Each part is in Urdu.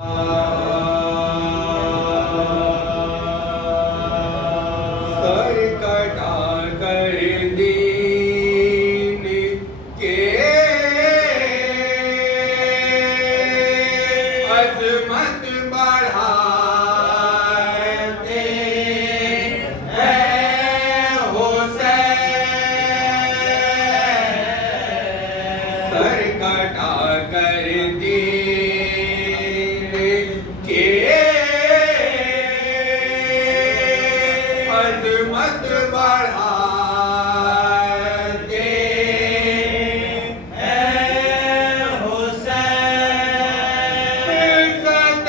سر کٹا کر دین کے عظمت بڑھاتے ہیں حسین، سر کٹا کر دین کے عظمت بڑھاتے ہیں حسین، عزت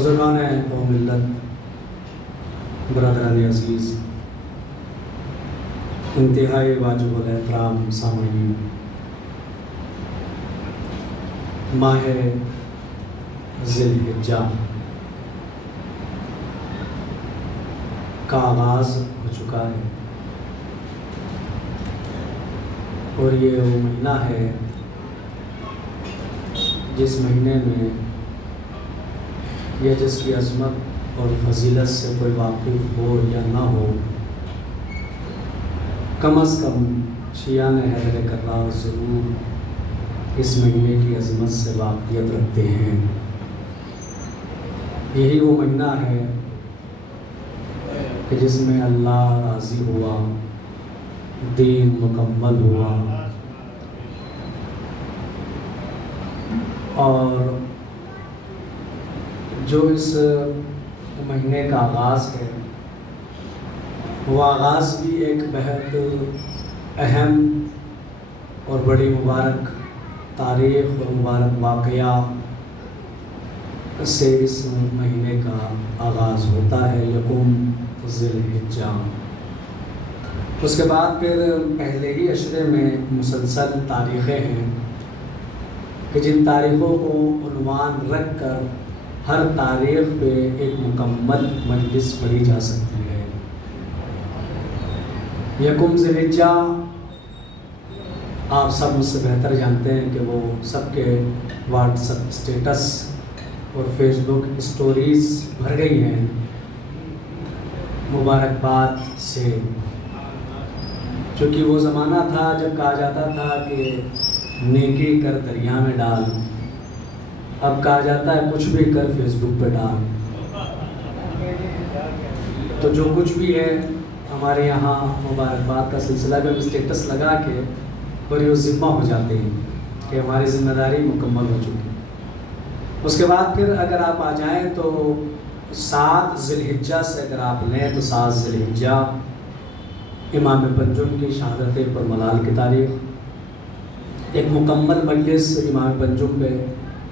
بزرگان و ملت، برادران عزیز، انتہائی واجب الاحترام سامعین، ماہ ذی الحجہ کا آغاز ہو چکا ہے، اور یہ وہ مہینہ ہے جس مہینے میں یا جس کی عظمت اور فضیلت سے کوئی واقف ہو یا نہ ہو، کم از کم شیعان حیدر کرار ضرور اس مہینے کی عظمت سے واقفیت رکھتے ہیں۔ یہی وہ مہینہ ہے کہ جس میں اللہ راضی ہوا، دین مکمل ہوا، اور جو اس مہینے کا آغاز ہے وہ آغاز بھی ایک بہت اہم اور بڑی مبارک تاریخ اور مبارک واقعہ سے اس مہینے کا آغاز ہوتا ہے، یکم ذی الحجہ۔ اس کے بعد پھر پہلے ہی عشرے میں مسلسل تاریخیں ہیں کہ جن تاریخوں کو عنوان رکھ کر ہر تاریخ پہ ایک مکمل مجلس پڑھی جا سکتی ہے۔ یکم ذی الحجہ آپ سب مجھ سے بہتر جانتے ہیں کہ وہ سب کے واٹس ایپ اسٹیٹس اور فیس بک اسٹوریز بھر گئی ہیں مبارکباد سے، چونکہ وہ زمانہ تھا جب کہا جاتا تھا کہ نیکی کر دریا میں ڈال، اب کہا جاتا ہے کچھ بھی کر فیس بک پہ ڈال۔ تو جو کچھ بھی ہے ہمارے یہاں مبارکباد کا سلسلہ میں اسٹیٹس لگا کے بڑی وہ ذمہ ہو جاتے ہیں کہ ہماری ذمہ داری مکمل ہو چکی۔ اس کے بعد پھر اگر آپ آ جائیں تو 7 ذی الحجہ سے اگر آپ لیں تو 7 ذی الحجہ امام پنجم کی شہادت پر ملال کی تاریخ، ایک مکمل مجلس امام پنجم پہ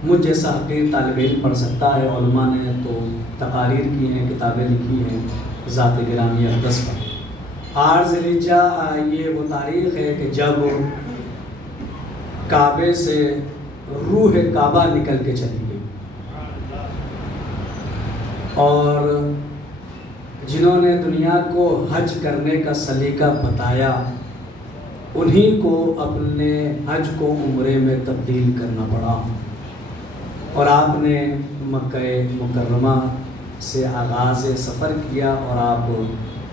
مجھ جیسا حقیر طالب علم پڑھ سکتا ہے۔ علماء نے تو تقاریر کی ہیں، کتابیں لکھی ہیں ذات گرامی اقدس پر۔ 8 ذی الحجہ یہ وہ تاریخ ہے کہ جب کعبے سے روح کعبہ نکل کے چلی گئی، اور جنہوں نے دنیا کو حج کرنے کا سلیقہ بتایا انہی کو اپنے حج کو عمرے میں تبدیل کرنا پڑا، اور آپ نے مکہ مکرمہ سے آغاز سفر کیا اور آپ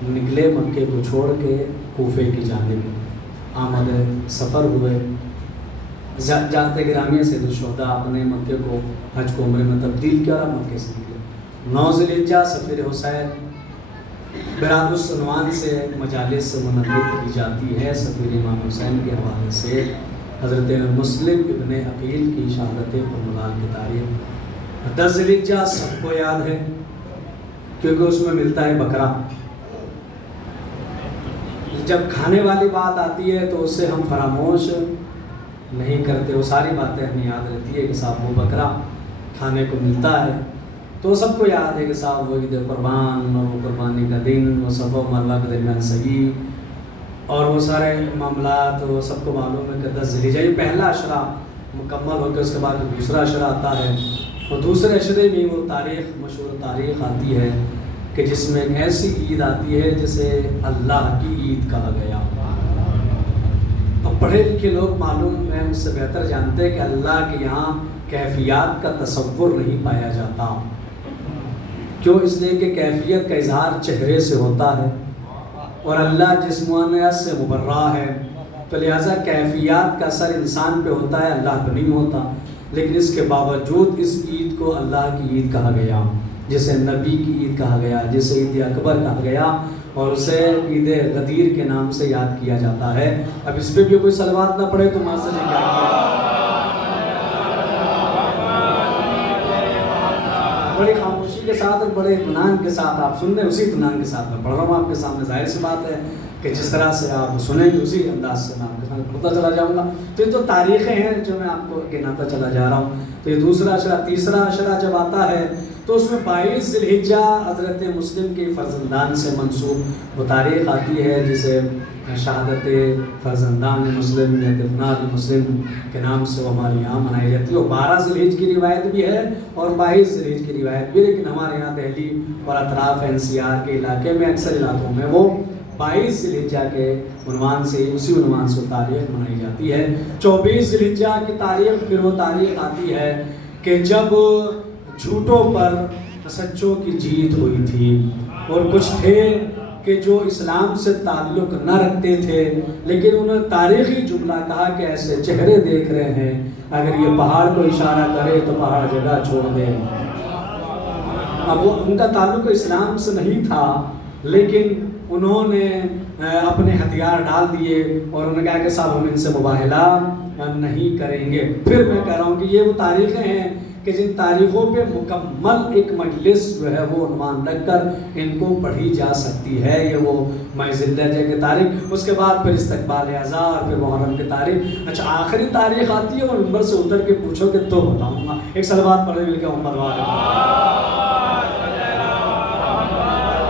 نکلے مکے کو چھوڑ کے کوفے کی جانب آمد سفر ہوئے۔ جاتے گرامیہ سے الشہداء اپنے مکے کو حج کو عمرے میں تبدیل کیا اور مکے سے نکلے۔ 9 ذی الحجہ سفیر حسین برادس عنوان سے مجالس منعقد کی جاتی ہے سفیر امام حسین کے حوالے سے، حضرت مسلم ابن عقیل کی شہادت پر ملال کی تاریخ۔ 10 ذی الحجہ سب کو یاد ہے کیونکہ اس میں ملتا ہے بکرا۔ جب کھانے والی بات آتی ہے تو اسے ہم فراموش نہیں کرتے، وہ ساری باتیں ہمیں یاد رہتی ہے کہ صاحب وہ بکرا کھانے کو ملتا ہے، تو سب کو یاد ہے کہ صاحب وہ عید قربان اور وہ قربانی کا دن، وہ صفا و مروہ کے درمیان صحیح اور وہ سارے معاملات، وہ سب کو معلوم ہے کہ 10 ذی الحجہ یہ پہلا عشرہ مکمل ہو کے اس کے بعد دوسرا عشرہ آتا ہے، اور دوسرے عشرے میں وہ تاریخ مشہور تاریخ آتی ہے کہ جس میں ایک ایسی عید آتی ہے جسے اللہ کی عید کہا گیا۔ اب پڑھے لکھے لوگ معلوم ہے مجھ سے بہتر جانتے ہیں کہ اللہ کے یہاں کیفیات کا تصور نہیں پایا جاتا، کیوں؟ اس لیے کہ کیفیت کا اظہار چہرے سے ہوتا ہے اور اللہ جسمانیت سے مبرہ ہے، تو لہٰذا کیفیات کا اثر انسان پہ ہوتا ہے، اللہ پہ نہیں ہوتا۔ لیکن اس کے باوجود اس عید کو اللہ کی عید کہا گیا، جسے نبی کی عید کہا گیا، جسے عید اکبر کہا گیا، اور اسے عید غدیر کے نام سے یاد کیا جاتا ہے۔ اب اس پہ بھی کوئی صلوات نہ پڑھے تو ماسٹر نے کیا کیا؟ بڑی خاموشی کے ساتھ اور بڑے اطمینان کے ساتھ آپ سن رہے ہیں، اسی اطمینان کے ساتھ میں پڑھ رہا ہوں آپ کے سامنے۔ ظاہر سی بات ہے کہ جس طرح سے آپ سنیں گے اسی انداز سے میں آپ کے ساتھ بولتا چلا جاؤں گا. تو یہ تو تاریخیں ہیں جو میں آپ کو گناتا چلا جا رہا ہوں. تو یہ دوسرا عشرہ. تیسرا عشرہ جب آتا ہے تو اس میں 22 ذی الحجہ حضرت مسلم کے فرزندان سے منسوب وہ تاریخ آتی ہے جسے شہادت فرزندان مسلم یا دفنات مسلم کے نام سے وہ ہمارے یہاں منائی جاتی ہے. اور 12 ذی الحجہ کی روایت بھی ہے اور 22 ذی الحجہ کی روایت بھی, لیکن ہمارے یہاں دہلی اور اطراف NCR کے علاقے میں اکثر علاقوں میں وہ 22 ذی الحجہ کے عنوان سے اسی عنوان سے تاریخ منائی جاتی ہے. 24 ذی الحجہ کی تاریخ پھر وہ تاریخ آتی ہے کہ جب جھوٹوں پر سچوں کی جیت ہوئی تھی اور کچھ تھے کہ جو اسلام سے تعلق نہ رکھتے تھے لیکن انہوں نے تاریخی جملہ کہا کہ ایسے چہرے دیکھ رہے ہیں اگر یہ پہاڑ کو اشارہ کرے تو پہاڑ جگہ چھوڑ دے. اب وہ ان کا تعلق اسلام سے نہیں تھا لیکن انہوں نے اپنے ہتھیار ڈال دیے اور انہوں نے کہا کہ صاحب ہم ان سے مباہلہ نہیں کریں گے. پھر میں کہہ رہا ہوں کہ یہ وہ تاریخیں ہیں کہ جن تاریخوں پہ مکمل ایک مجلس جو ہے وہ عنوان رکھ کر ان کو پڑھی جا سکتی ہے. یہ وہ ماہ ذی الحجہ کی تاریخ, اس کے بعد پھر استقبال اعزاء اور پھر محرم کی تاریخ. اچھا آخری تاریخ آتی ہے اور ممبر سے اتر کے پوچھو کہ تو بتاؤں گا. ایک صلوات پڑھے مل کے محمد والے,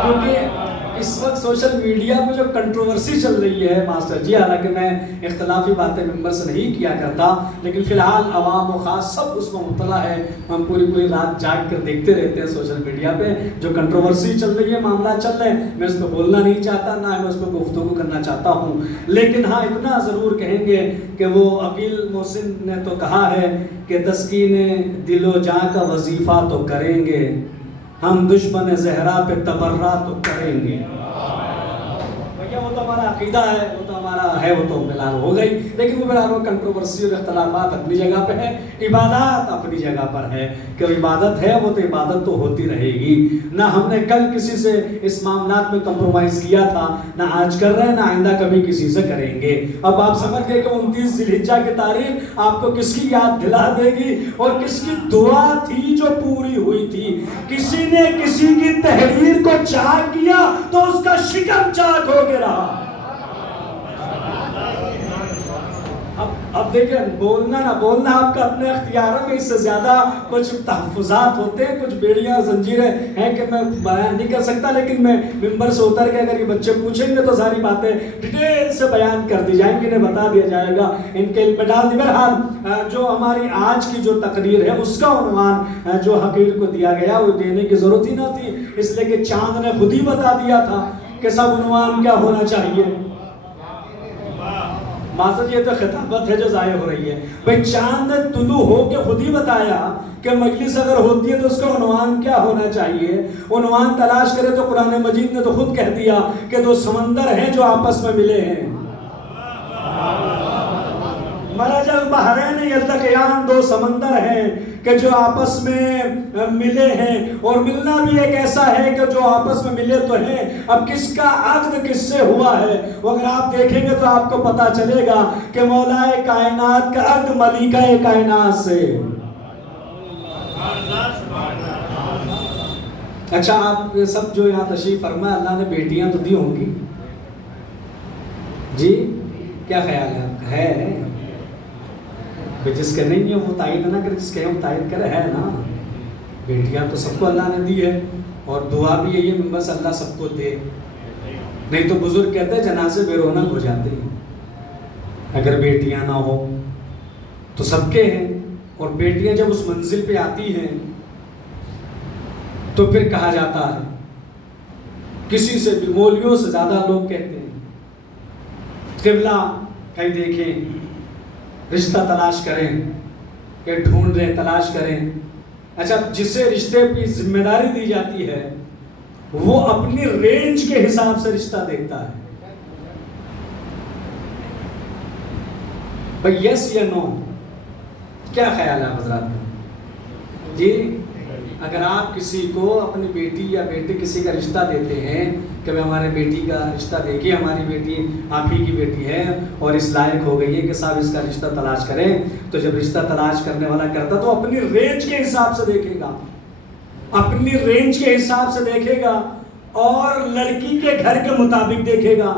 کیونکہ اس وقت سوشل میڈیا میں جو کنٹروورسی چل رہی ہے ماسٹر جی, حالانکہ میں اختلافی باتیں ممبر سے نہیں کیا کرتا لیکن فی الحال عوام و خاص سب اس میں مبتلا ہے. ہم پوری رات جاگ کر دیکھتے رہتے ہیں سوشل میڈیا پہ جو کنٹروورسی چل رہی ہے, معاملات چل رہے ہیں. میں اس پہ بولنا نہیں چاہتا, نہ میں اس پہ گفتگو کرنا چاہتا ہوں, لیکن ہاں اتنا ضرور کہیں گے کہ وہ عقیل محسن نے تو کہا ہے کہ تسکین دل و جاں کا وظیفہ تو کریں گے, ہم دشمن زہرا پہ تبرہ تو کریں گے. بھیا وہ تو ہمارا عقیدہ ہے, وہ تو ہمارا ہے, وہ تو بلال ہو گئی, لیکن وہ بلال کنٹروورسی اور اختلافات اپنی جگہ پہ ہے, عبادات اپنی جگہ پر ہے کہ عبادت ہے وہ تو عبادت تو ہوتی رہے گی. نہ ہم نے کل کسی سے اس معاملات میں کمپرومائز کیا تھا, نہ آج کر رہے ہیں, نہ آئندہ کبھی کسی سے کریں گے. اب آپ سمجھ گئے کہ 29 ذی الحجہ کی تاریخ آپ کو کس کی یاد دلا دے گی اور کس کی دعا تھی جو پوری ہوئی تھی. کسی نے کسی کی تحریر کو چاک کیا تو اس کا شکم چاک ہو کے رہا. اب دیکھیں, بولنا نہ بولنا آپ کا اپنے اختیاروں میں, اس سے زیادہ کچھ تحفظات ہوتے ہیں, کچھ بیڑیاں زنجیریں ہیں کہ میں بیان نہیں کر سکتا, لیکن میں ممبر سے اتر کے اگر یہ بچے پوچھیں گے تو ساری باتیں ڈیٹیل سے بیان کر دی جائیں گی, انہیں بتا دیا جائے گا, ان کے علم میں ڈال دی. بہرحال جو ہماری آج کی جو تقریر ہے اس کا عنوان جو حقیر کو دیا گیا وہ دینے کی ضرورت ہی نہ تھی, اس لیے کہ چاند نے خود ہی بتا دیا تھا کہ سب عنوان کیا ہونا چاہیے. ماسٹر یہ تو خطابت ہے جو ضائع ہو رہی ہے. بھئی چاند نے طلوع ہو کے خود ہی بتایا کہ مجلس اگر ہوتی ہے تو اس کا عنوان کیا ہونا چاہیے. عنوان تلاش کرے تو قرآن مجید نے تو خود کہہ دیا کہ دو سمندر ہیں جو آپس میں ملے ہیں. مرج البحرین یلتقیان, دو سمندر ہیں کہ جو آپس میں ملے ہیں, اور ملنا بھی ایک ایسا ہے کہ جو آپس میں ملے تو ہیں. اب کس کا عقد کس سے ہوا ہے وہ اگر آپ دیکھیں گے تو آپ کو پتا چلے گا کہ مولا کائنات کا عقد ملکہ کائنات سے. اچھا آپ سب جو یہاں تشریف فرمائے, اللہ نے بیٹیاں تو دی ہوں گی جی, کیا خیال ہے آپ کا؟ ہے جس کے نہیں ہے وہ تائید نہ کرے, جس کے ہیں وہ تائید کرے. ہے نا, بیٹیاں تو سب کو اللہ نے دی ہے اور دعا بھی یہی ہے ممبر سے اللہ سب کو دے. نہیں تو بزرگ کہتے ہیں جنازے بے رونق ہو جاتے ہیں. اگر بیٹیاں نہ ہو تو سب کے ہیں, اور بیٹیاں جب اس منزل پہ آتی ہیں تو پھر کہا جاتا ہے, کسی سے بھی مولویوں سے زیادہ لوگ کہتے ہیں قبلہ کہیں دیکھیں, رشتہ تلاش کریں, کہ ڈھونڈ رہے تلاش کریں. اچھا جسے رشتے کی ذمہ داری دی جاتی ہے وہ اپنی رینج کے حساب سے رشتہ دیکھتا ہے. بھئی یس یا نو, کیا خیال ہے حضرات کا جی؟ اگر آپ کسی کو اپنی بیٹی یا بیٹے کسی کا رشتہ دیتے ہیں کہ میں ہمارے بیٹی کا رشتہ دیکھیے, ہماری بیٹی آپ ہی کی بیٹی ہے اور اس لائق ہو گئی ہے کہ صاحب اس کا رشتہ تلاش کریں, تو جب رشتہ تلاش کرنے والا کرتا تو اپنی رینج کے حساب سے دیکھے گا, اپنی رینج کے حساب سے دیکھے گا اور لڑکی کے گھر کے مطابق دیکھے گا.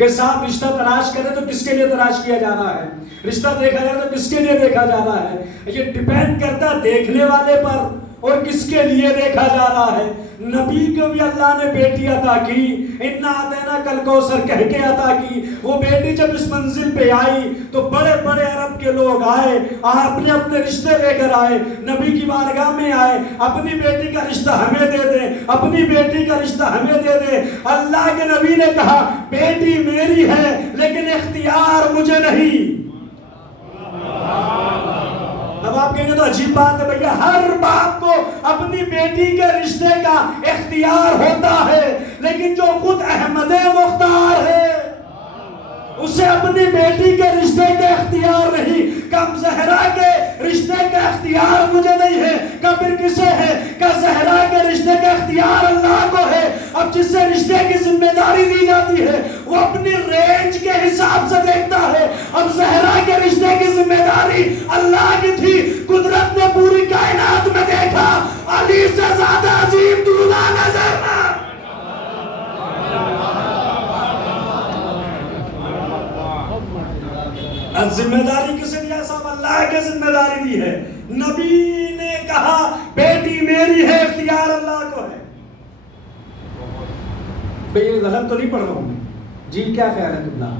کہ صاحب رشتہ تلاش کرے تو کس کے لیے تلاش کیا جا رہا ہے، رشتہ دیکھا جائے تو کس کے لیے دیکھا جا رہا ہے؟ یہ ڈیپینڈ کرتا ہے دیکھنے والے پر اور کس کے لیے دیکھا جا رہا ہے۔ نبی کو بھی اللہ نے بیٹی عطا کی، انا اعطینا کل کوثر کہہ کے عطا کی۔ وہ بیٹی جب اس منزل پہ آئی تو بڑے بڑے عرب کے لوگ آئے، اپنے اپنے رشتے لے کر آئے، نبی کی بارگاہ میں آئے، اپنی بیٹی کا رشتہ ہمیں دے دیں، اپنی بیٹی کا رشتہ ہمیں دے دیں۔ اللہ کے نبی نے کہا بیٹی میری ہے لیکن اختیار مجھے نہیں۔ اب آپ کہیں گے تو عجیب بات ہے بھیا، ہر باپ کو اپنی بیٹی کے رشتے کا اختیار ہوتا ہے، لیکن جو خود احمد مختار ہے اسے اپنی بیٹی کے رشتے کا اختیار نہیں۔ کب زہرا کے رشتے کا اختیار مجھے نہیں ہے، کبر کسے ہے کہ زہرا کے رشتے کا اختیار اللہ کو ہے۔ اب جس سے رشتے کی ذمہ داری دی جاتی ہے وہ اپنی رینج کے حساب سے دیکھتا ہے۔ اب زہرا کے رشتے کی ذمہ داری اللہ کی تھی، قدرت نے پوری کائنات میں دیکھا علی سے زیادہ عظیم دولہا نظر نہ۔ اب ذمہ داری کسے دیا صاحب؟ اللہ کے ذمہ داری دی ہے۔ نبی نے کہا بیٹی میری ہے، اختیار اللہ کو ہے۔ بھئی یہ غلط تو نہیں پڑھ رہا ہوں جی؟ کیا خیال ہے قبلہ؟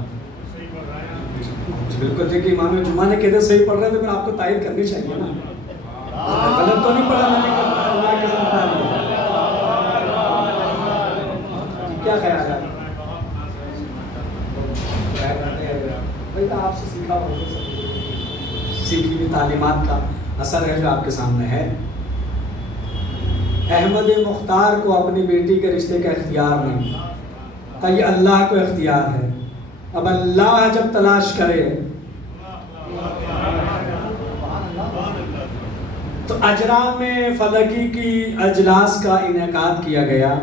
بالکل دیکھیں امام جمعہ نے کہتے صحیح پڑھ رہے ہیں تو پھر آپ کو تائید کرنی چاہیے نا، غلط تو نہیں پڑھا میں نے کہا اللہ کے ذمہ داری ہے۔ کیا خیال ہے؟ بھئی آپ سے سیکھا ہوگا، سیکھی ہوئی تعلیمات کا اثر ہے جو آپ کے سامنے ہے۔ احمد مختار کو اپنی بیٹی کے رشتے کا اختیار نہیں تھا، یہ اللہ کو اختیار ہے۔ اب اللہ جب تلاش کرے تو اجرام فلکی کی اجلاس کا انعقاد کیا گیا۔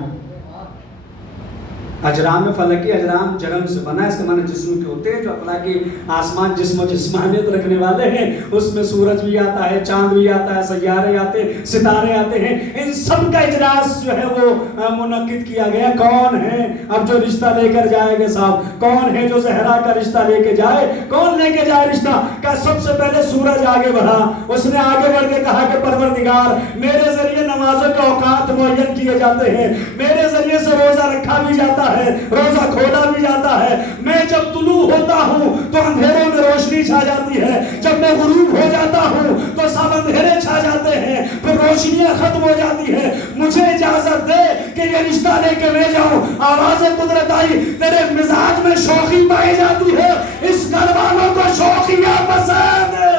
اجرام فلکی، اجرام جرم سے بنا ہے، اس کے معنی جسم کے ہوتے ہیں جو افلاکی آسمان جسم و جسمانیت رکھنے والے ہیں، اس میں سورج بھی آتا ہے، چاند بھی آتا ہے، سیارے آتے ہیں، ستارے آتے ہیں، ان سب کا اجلاس جو ہے وہ منعقد کیا گیا۔ کون ہے اب جو رشتہ لے کر جائے گا صاحب؟ کون ہے جو زہرا کا رشتہ لے کے جائے؟ کون لے کے جائے رشتہ؟ کہ سب سے پہلے سورج آگے بڑھا، اس نے آگے بڑھ کے کہا کہ پروردگار میرے ذریعے نمازوں کے اوقات معین کیے جاتے ہیں، میرے ذریعے سے روزہ رکھا بھی جاتا ہے، روزہ کھولا بھی جاتا ہے، میں جب طلوع ہوتا ہوں تو اندھیروں میں روشنی چھا جاتی ہے، جب میں غروب ہو جاتا ہوں تو سب اندھیرے چھا جاتے ہیں، پھر روشنیاں ختم ہو جاتی ہے، مجھے اجازت دے کہ یہ رشتہ لے کے میں جاؤں۔ آواز قدرت آئی، تیرے مزاج میں شوخی پائی جاتی ہے، اس گھر والوں کو شوخیاں پسند ہے۔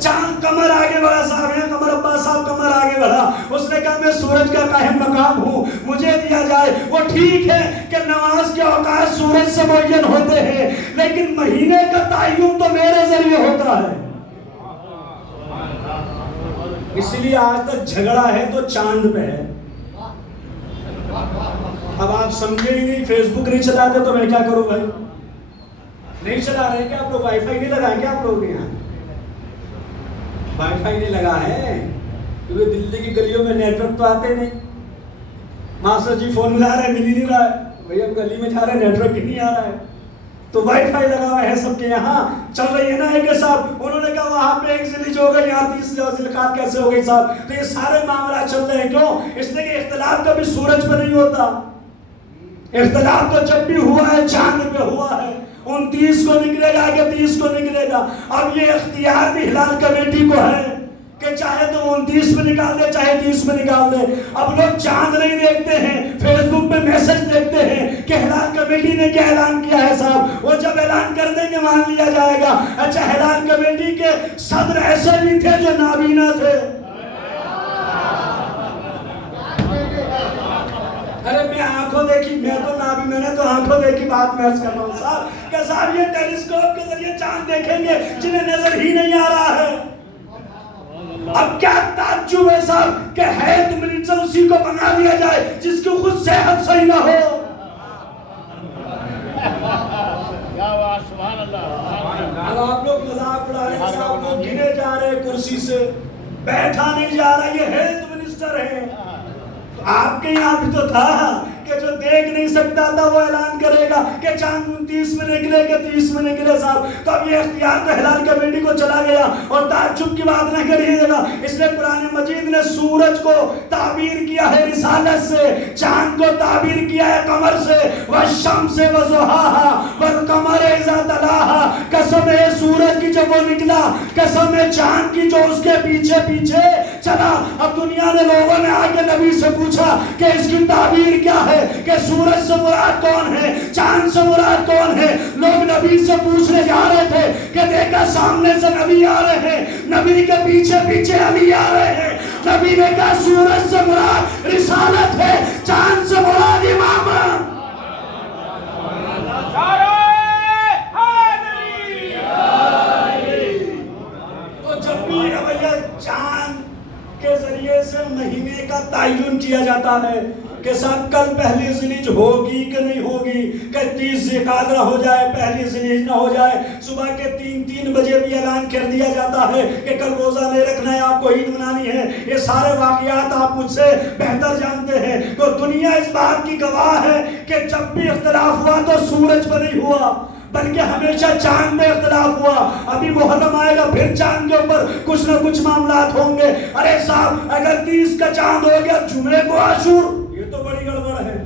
چاند قمر آگے بڑھا صاحب، ہے قمر عباس صاحب قمر آگے بڑھا، اس نے کہا میں سورج کا قائم مقام ہوں، مجھے دیا جائے۔ وہ ٹھیک ہے کہ نماز کے اوقات سورج سے معین ہوتے ہیں، لیکن مہینے کا تعین تو میرے ذریعے ہوتا ہے۔ اس لیے آج تک جھگڑا ہے تو چاند پہ ہے۔ اب آپ سمجھے ہی نہیں، فیس بک نہیں چلاتے تو میں کیا کروں بھائی؟ نہیں چلا رہے کیا آپ لوگ؟ وائی فائی نہیں لگائیں کیا آپ لوگ یہاں؟ وائی فائی نہیں لگا ہے کیونکہ دلی کی گلیوں میں نیٹ ورک تو آتے نہیں۔ ماسٹر جی فون ملا رہے ہیں، مل ہی نہیں رہا ہے، بھئی ہم گلی میں جا رہے ہیں نیٹ ورک ہی نہیں آ رہا ہے، تو وائی فائی لگا ہوا ہے سب کے یہاں، چل رہی ہے نا ایک صاحب۔ انہوں نے کہا وہاں پہ ایک ذیلحج ہو گئی، یہاں 30 ذوالقعدہ کیسے ہو گئی صاحب؟ تو یہ سارے معاملات چل رہے ہیں، کیوں؟ اس لیے کہ اختلاف کبھی سورج پہ نہیں ہوتا، اختلاف تو جب بھی ہوا ہے چاند پہ ہوا ہے۔ 29 کو نکلے گا کہ 30 کو نکلے گا؟ اب یہ اختیار بھی ہلال کمیٹی کو ہے کہ چاہے تو 29 میں نکال دے چاہے 30 میں نکال دے۔ اب لوگ چاند نہیں دیکھتے ہیں، فیس بک پہ میسج دیکھتے ہیں کہ ہلال کمیٹی نے کیا اعلان کیا ہے صاحب، وہ جب اعلان کر دیں گے مان لیا جائے گا۔ اچھا ہلال کمیٹی کے صدر ایسے بھی تھے جو نابینا تھے، ارے میں آنکھوں دیکھی، میں تو نابی، میں نے تو آنکھوں دیکھی بات میں عرض کر رہا ہوں صاحب کہ صاحب یہ ٹیلیسکوپ کے ذریعے چاند دیکھیں گے جنہیں نظر ہی نہیں آ رہا ہے۔ اب کیا تعجب ہے صاحب کہ ہیلتھ منسٹر اسی کو بنا دیا جائے جس کی خود صحت صحیح نہ ہو۔ اب آپ لوگ مذاق اڑا رہے ہیں صاحب، لوگ گرے جا رہے کرسی سے، بیٹھا نہیں جا رہا، یہ ہیلتھ منسٹر ہے۔ آپ کے یہاں بھی تو تھا کہ کہ جو دیکھ نہیں سکتا تھا وہ اعلان کرے گا کہ چاند 29 میں نکلے کہ 30 میں نکلے صاحب، تو اب یہ اختیار تو ہلال کمیٹی کو چلا گیا. اور تعجب کی بات نہ کریے گا، اس لیے قرآن مجید نے سورج کو تعبیر کیا ہے رسالت سے، چاند کو تعبیر کیا ہے قمر سے. والشمس وضحاها والقمر اذا تلاها، قسم ہے سورج کی جب وہ نکلا، قسم ہے چاند کی جو اس کے پیچھے پیچھے چلا. اب دنیا نے لوگوں نے آگے نبی سے پوچھا کہ اس کی تعبیر کیا ہے، کہ سورج سے مراد کون ہے، چاند سے مراد کون ہے. لوگ نبی سے پوچھنے جا رہے تھے کہ دیکھا سامنے سے نبی آ رہے ہیں، نبی کے پیچھے پیچھے علی آ رہے ہیں. نبی نے کہا سورج سے مراد رسالت ہے، چاند سے مراد امامت. تو جب بھی رویہ چاند کے ذریعے سے مہینے کا تعین کیا جاتا ہے کہ صاحب کل پہلی ذیلحج ہوگی کہ نہیں ہوگی، کہ 30 ذوالقعدہ ہو جائے پہلی ذیلحج نہ ہو جائے. صبح کے 3 بجے بھی اعلان کر دیا جاتا ہے کہ کل روزہ نہیں رکھنا ہے، آپ کو عید منانی ہے. یہ سارے واقعات آپ مجھ سے بہتر جانتے ہیں. تو دنیا اس بات کی گواہ ہے کہ جب بھی اختلاف ہوا تو سورج پر نہیں ہوا بلکہ ہمیشہ چاند میں اختلاف ہوا. ابھی محرم آئے گا پھر چاند کے اوپر کچھ نہ کچھ معاملات ہوں گے. ارے صاحب اگر 30 کا چاند ہو گیا جمعے کو عاشور، یہ تو بڑی گڑبڑ ہے.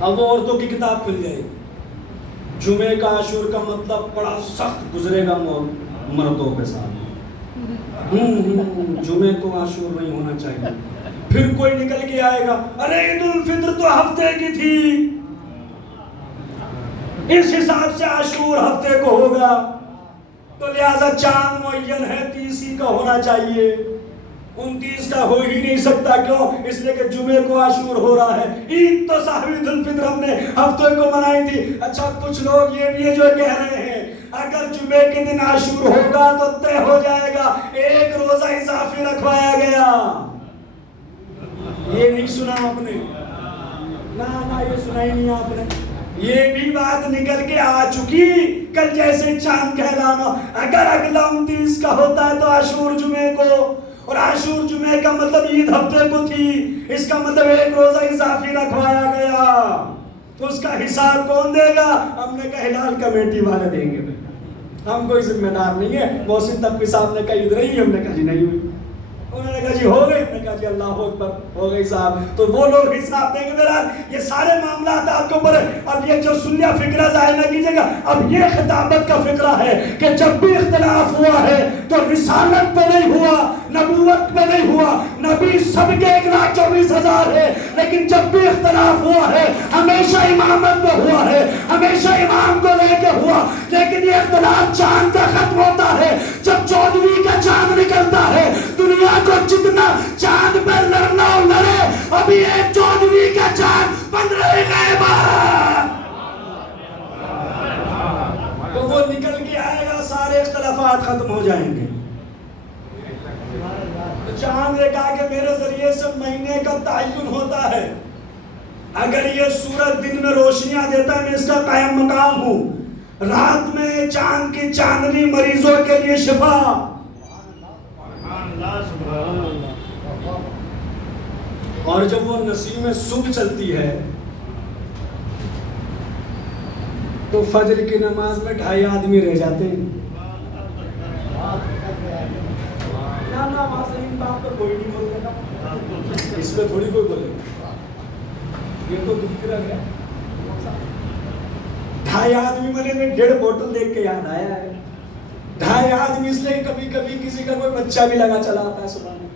اب وہ عورتوں کی کتاب کھل جائے گی. جمعے کا عاشور کا مطلب بڑا سخت گزرے گا مردوں کے ساتھ. جمعے کو عاشور نہیں ہونا چاہیے. پھر کوئی نکل کے آئے گا ارے عید الفطر تو ہفتے کی تھی، اس حساب سے عاشور ہفتے کو ہوگا، تو لہذا چاند معین ہے 30 کا ہونا چاہیے، 29 کا ہو ہی نہیں سکتا. کیوں؟ اس لیے کہ جمعے کو عاشور ہو رہا ہے. عید تو صاحب عید الفطر ہم نے ہفتے کو منائی تھی. اچھا کچھ لوگ یہ بھی جو کہہ رہے ہیں اگر جمعے کے دن عاشور ہوگا تو طے ہو جائے گا، ایک روزہ اضافی رکھوایا گیا. یہ نہیں سنا آپ نے؟ نہ یہ سنا ہی نہیں آپ نے. یہ بھی بات نکل کے آ چکی کل جیسے چاند کا اعلان ہو. اگر اگلا 29 کا ہوتا ہے تو عاشور جمعے کو، اور عاشور جمعے کا مطلب عید ہفتے کو تھی، اس کا مطلب ایک روزہ اضافی رکھوایا گیا. تو اس کا حساب کون دے گا؟ ہم نے کہا ہلال کمیٹی والے دیں گے. ہم کوئی ذمہ دار نہیں ہے. محسن تقوی صاحب نے کہا عید رہی، ہم نے کہا جی نہیں ہوئی. انہوں نے کہا جی ہو گئی، ہم نے کہا جی اللہ اکبر ہو گئی صاحب. تو وہ لوگ حساب دیں گے. بہرحال یہ سارے معاملات آپ کے اوپر ہے. اب یہ جو سنیا فکرہ ظاہر نہ کیجیے گا، اب یہ خطابت کا فکرہ ہے کہ جب بھی اختلاف ہوا ہے تو رسالت پہ نہیں ہوا، نبوت پہ نہیں ہوا. نبی سب کے 1,24,000 ہے، لیکن جب بھی اختلاف ہوا ہے ہمیشہ امامت پہ ہوا ہے، ہمیشہ امام کو لے کے ہوا. لیکن یہ اختلاف چاند کا ختم ہوتا ہے جب 14ویں کا چاند نکلتا ہے. دنیا کو جتنا چاند پہ لڑنا ہو لڑے، ابھی ایک 14ویں کا چاند 15 غیب ہے. تو وہ نکل کے آئے گا، سارے اختلافات ختم ہو جائیں گے. چاند نے کہا کہ میرے ذریعے سے مہینے کا تعین ہوتا ہے. اگر یہ سورج دن میں روشنیاں دیتا ہے میں اس کا قائم مقام ہوں، رات میں چاند کی چاندنی مریضوں کے لیے شفا. اور جب وہ نسیم صبح چلتی ہے تو فجر کی نماز میں 2.5 آدمی رہ جاتے ہیں. کوئی نہیں بولے گا، اس پہ تھوڑی کوئی بولے گا. یہ تو دکھ رہا ہے. 2.5 آدمی ملے میں 1.5 بوتل دیکھ کے یاد آیا ہے. 2.5 آدمی اس لیے کبھی کبھی کسی کا کوئی بچہ بھی لگا چلا آتا ہے صبح میں.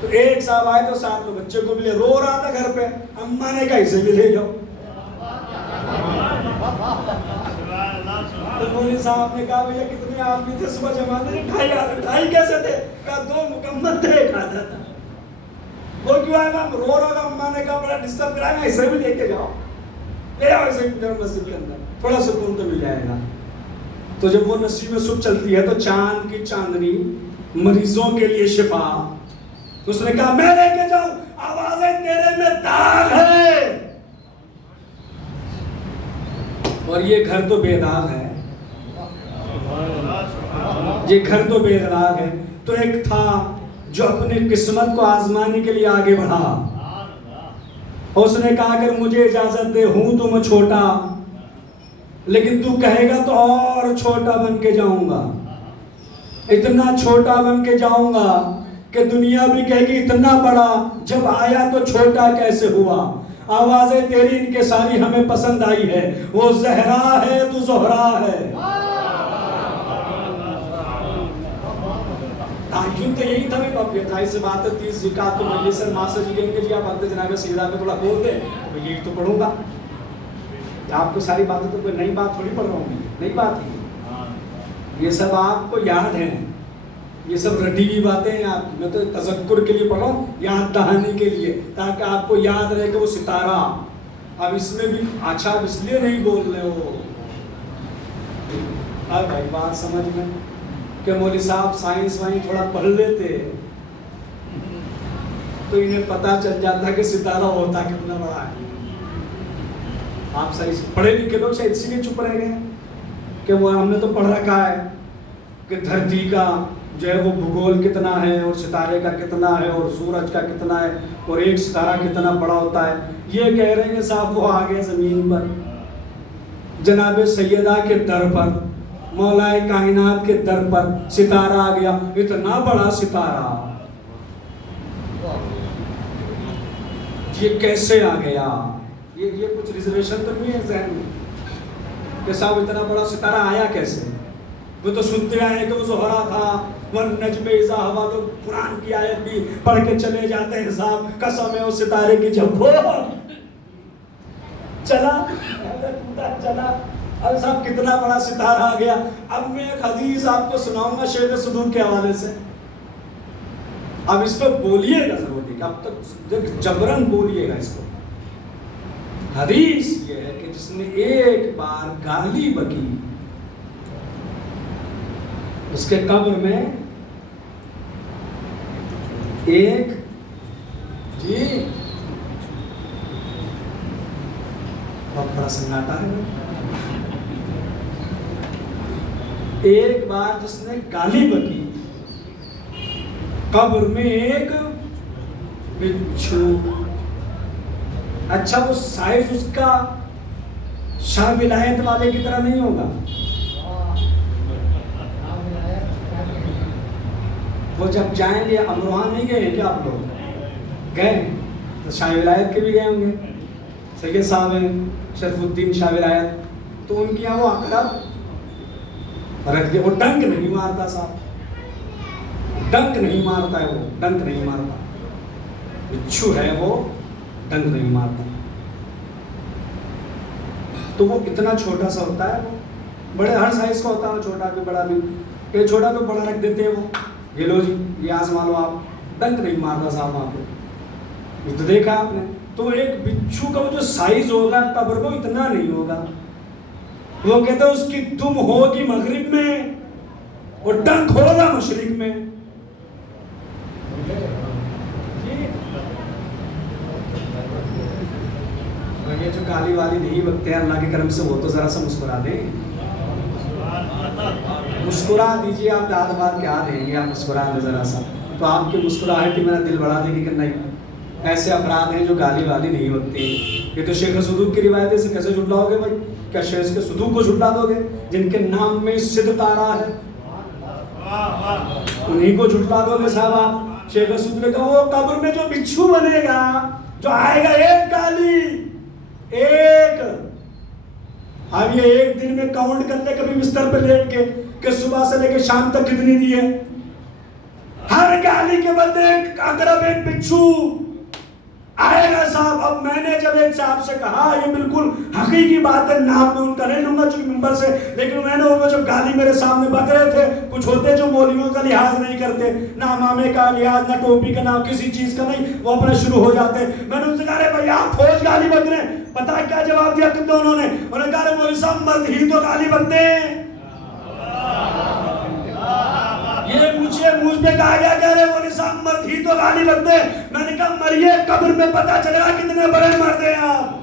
تو ایک صاحب آئے تو ساتھ میں بچے کو بھی لے، رو رہا تھا گھر پہ. اماں نے کہا اسے بھی لے جاؤ. تو مولوی صاحب نے کہا بھیا کتنے آدمی تھے صبح جمع تھے؟ 2.5 آدمی. 2.5 کیسے تھے؟ کہا 2 مکمل تھے، ایک آدھا تھا. وہ کیوں آئے گا؟ رو رہا تھا. اماں نے کہا بڑا ڈسٹرب کرائے گا، اسے بھی لے کے جاؤ. لے آؤ اسے مسجد کے اندر، تھوڑا سکون تو مل جائے گا. تو جب وہ نسیم صبح چلتی ہے تو چاند کی چاندنی مریضوں کے لیے شفا. اس نے کہا میں لے کے جاؤں. آوازیں تیرے میں داغ ہے، اور یہ گھر تو بے داغ ہے. یہ گھر تو بے داغ ہے. تو ایک تھا جو اپنی قسمت کو آزمانے کے لیے آگے بڑھا. اس نے کہا اگر مجھے اجازت دے ہوں تو میں چھوٹا، لیکن تو کہے گا تو اور چھوٹا بن کے جاؤں گا، اتنا چھوٹا بن کے جاؤں گا کہ دنیا بھی کہے گی اتنا بڑا جب آیا تو چھوٹا کیسے ہوا۔ آوازیں تیری ان کے ساری ہمیں پسند آئی ہے، وہ زہرا ہے تو زہرا ہے۔ تعین تو یہی تھا بھی اب 28 بات ہے 30 زکات تو مجھے سر ماسٹر جی کہیں گے جی آپ اندر جناب سیدھا پہ تھوڑا بول دیں تو میں یہی تو پڑھوں گا۔ آپ کو ساری باتیں تو کوئی نئی بات تھوڑی پڑھ رہا ہوں، نئی بات ہے یہ سب آپ کو یاد ہیں، یہ سب رٹی ہوئی باتیں ہیں آپ، میں تو تذکر کے لیے پڑھ رہا ہوں، یاد دہانی کے لیے، تاکہ آپ کو یاد رہے کہ وہ ستارہ۔ اب اس میں بھی اچھا اب اس لیے نہیں بول رہے ہو، اب بھائی بات سمجھ میں کہ مولوی صاحب سائنس وائن تھوڑا پڑھ لیتے تو انہیں پتا چل جاتا کہ ستارہ ہوتا کتنا بڑا ہے۔ آپ صحیح پڑھے لکھے لوگ شاید اسی لیے چپ رہ گئے کہ وہ ہم نے تو پڑھ رکھا ہے کہ دھرتی کا جو ہے وہ بھگول کتنا ہے اور ستارے کا کتنا ہے اور سورج کا کتنا ہے اور ایک ستارہ کتنا بڑا ہوتا ہے۔ یہ کہہ رہے ہیں صاحب وہ آگے زمین پر جناب سیدہ کے در پر، مولا کائنات کے در پر ستارہ آ گیا، اتنا بڑا ستارہ یہ کیسے آ گیا؟ یہ کچھ ریزرویشن تو نہیں ہے ذہن میں کہ صاحب اتنا بڑا ستارہ آیا کیسے؟ وہ تو سنتے آئے کہ وہ زہرا تھا، والنجم اذا ہوا، تو قرآن کی آیت بھی پڑھ کے چلے جاتے ہیں صاحب، قسم ہے اس ستارے کی جب وہ چلا اب صاحب کتنا بڑا ستارہ آ گیا۔ اب میں ایک حدیث آپ کو سناؤں گا شیخ صدوق کے حوالے سے، اب اس پہ بولیے گا ضرور، اب تک جبرن بولیے گا اس کو۔ حدیث یہ ہے کہ جس نے ایک بار گالی بکی اس کے قبر میں ایک جی بہت بڑا سناٹا ہے، ایک بار جس نے گالی بکی قبر میں ایک بچھو، اچھا وہ سائز اس کا شاہ ولایت والے کی طرح نہیں ہوگا، وہ جب جائیں گے امروہہ نہیں گئے ہیں کیا آپ لوگ گئے تو شاہ ولایت کے بھی گئے ہوں گے، سید صاحب ہیں شرف الدین شاہ ولایت، تو ان کی یہاں وہ اقرب رکھ دیا، وہ ڈنک نہیں مارتا صاحب، ڈنک نہیں مارتا ہے، وہ ڈنک نہیں مارتا، بچھو ہے وہ ڈنک نہیں مارتا، تو وہ اتنا چھوٹا سا ہوتا ہے، وہ بڑے ہر سائز کا ہوتا ہے، چھوٹا بھی بڑا بھی، کہ چھوٹا تو بڑا رکھ دیتے ہیں وہ، یہ لو جی یہ آزما لو آپ، ڈنک نہیں مارتا صاحب وہاں پہ، یہ تو دیکھا آپ نے۔ تو ایک بچھو کا وہ جو سائز ہوگا قبر کو اتنا نہیں ہوگا، وہ کہتے ہیں اس کی دم ہوگی مغرب میں اور ڈنک ہوگا مشرق میں۔ یہ جو گالی والی نہیں بکتے ہیں اللہ کے کرم سے وہ تو ذرا سا مسکرا دیں، مسکرا دیجیے، آپ داد بات کیا دیں گے، آپ مسکرا دیں ذرا سا، تو آپ کی مسکراہٹ ہی میرا دل بڑھا دے گی کہ نہیں ایسے افراد ہیں جو گالی والی نہیں بکتے ہیں۔ یہ تو شیخ صدوق کی روایت ہے، اسے کیسے جھٹلاؤ گے بھائی؟ کیا شیخ کے صدوق کو جھٹلا دو گے جن کے نام میں صدق آ رہا ہے؟ انہیں کو جھٹلا دو گے صاحب آپ؟ شیخ صدوق نے کہا وہ قبر میں جو بچھو بنے گا، جو آئے گا ایک گالی ایک، اب یہ ایک دن میں کاؤنٹ کر لے کبھی بستر پہ لیٹ کے کہ صبح سے لے کے شام تک کتنی دی ہے، ہر گالی کے بدلے ایک عقرب ایک بچھو آئے گا صاحب۔ اب میں نے جب ایک صاحب سے کہا یہ بالکل حقیقی بات ہے، نام میں ان کا نہیں لوں گا چونکہ ممبر سے، لیکن میں نے وہ جب گالی میرے سامنے بک رہے تھے، کچھ ہوتے جو مولویوں کا لحاظ نہیں کرتے، نہ امامے کا لحاظ، نہ ٹوپی کا، نہ کسی چیز کا نہیں، وہ اپنے شروع ہو جاتے۔ میں نے ان سے کہا رہے بھائی آپ فوج گالی بک رہے ہیں، پتہ ہے کیا جواب دیا انہوں نے؟ انہوں نے کہا رہے مولوی صاحب مرد ہی تو گالی بکتے ہیں۔ یہ مجھ پہ کہا گیا کہ رہے مولوی صاحب مرد ہی تو گالی بکتے ہیں۔ میں نے کہا مریے قبر میں پتہ چلے گا کتنے بڑے مرد ہیں آپ۔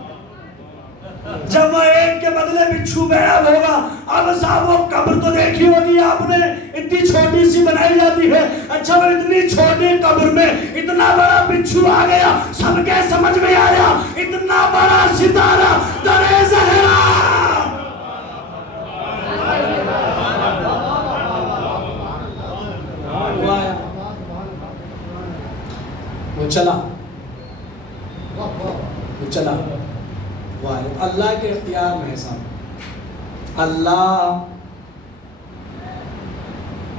جب وہ ایک کے بدلے بچھو بیاب ہوگا. اب صاحب وہ قبر تو دیکھی ہوگی آپ نے, اتنی چھوٹی سی بنائی جاتی ہے. اچھا وہ اتنی چھوٹی قبر میں اتنا بڑا بچھو آ گیا, سب کے سمجھ میں آیا اتنا بڑا ستارہ در زہرا. وہ چلا وہ آئے. اللہ کے اختیار میں ہے صاحب, اللہ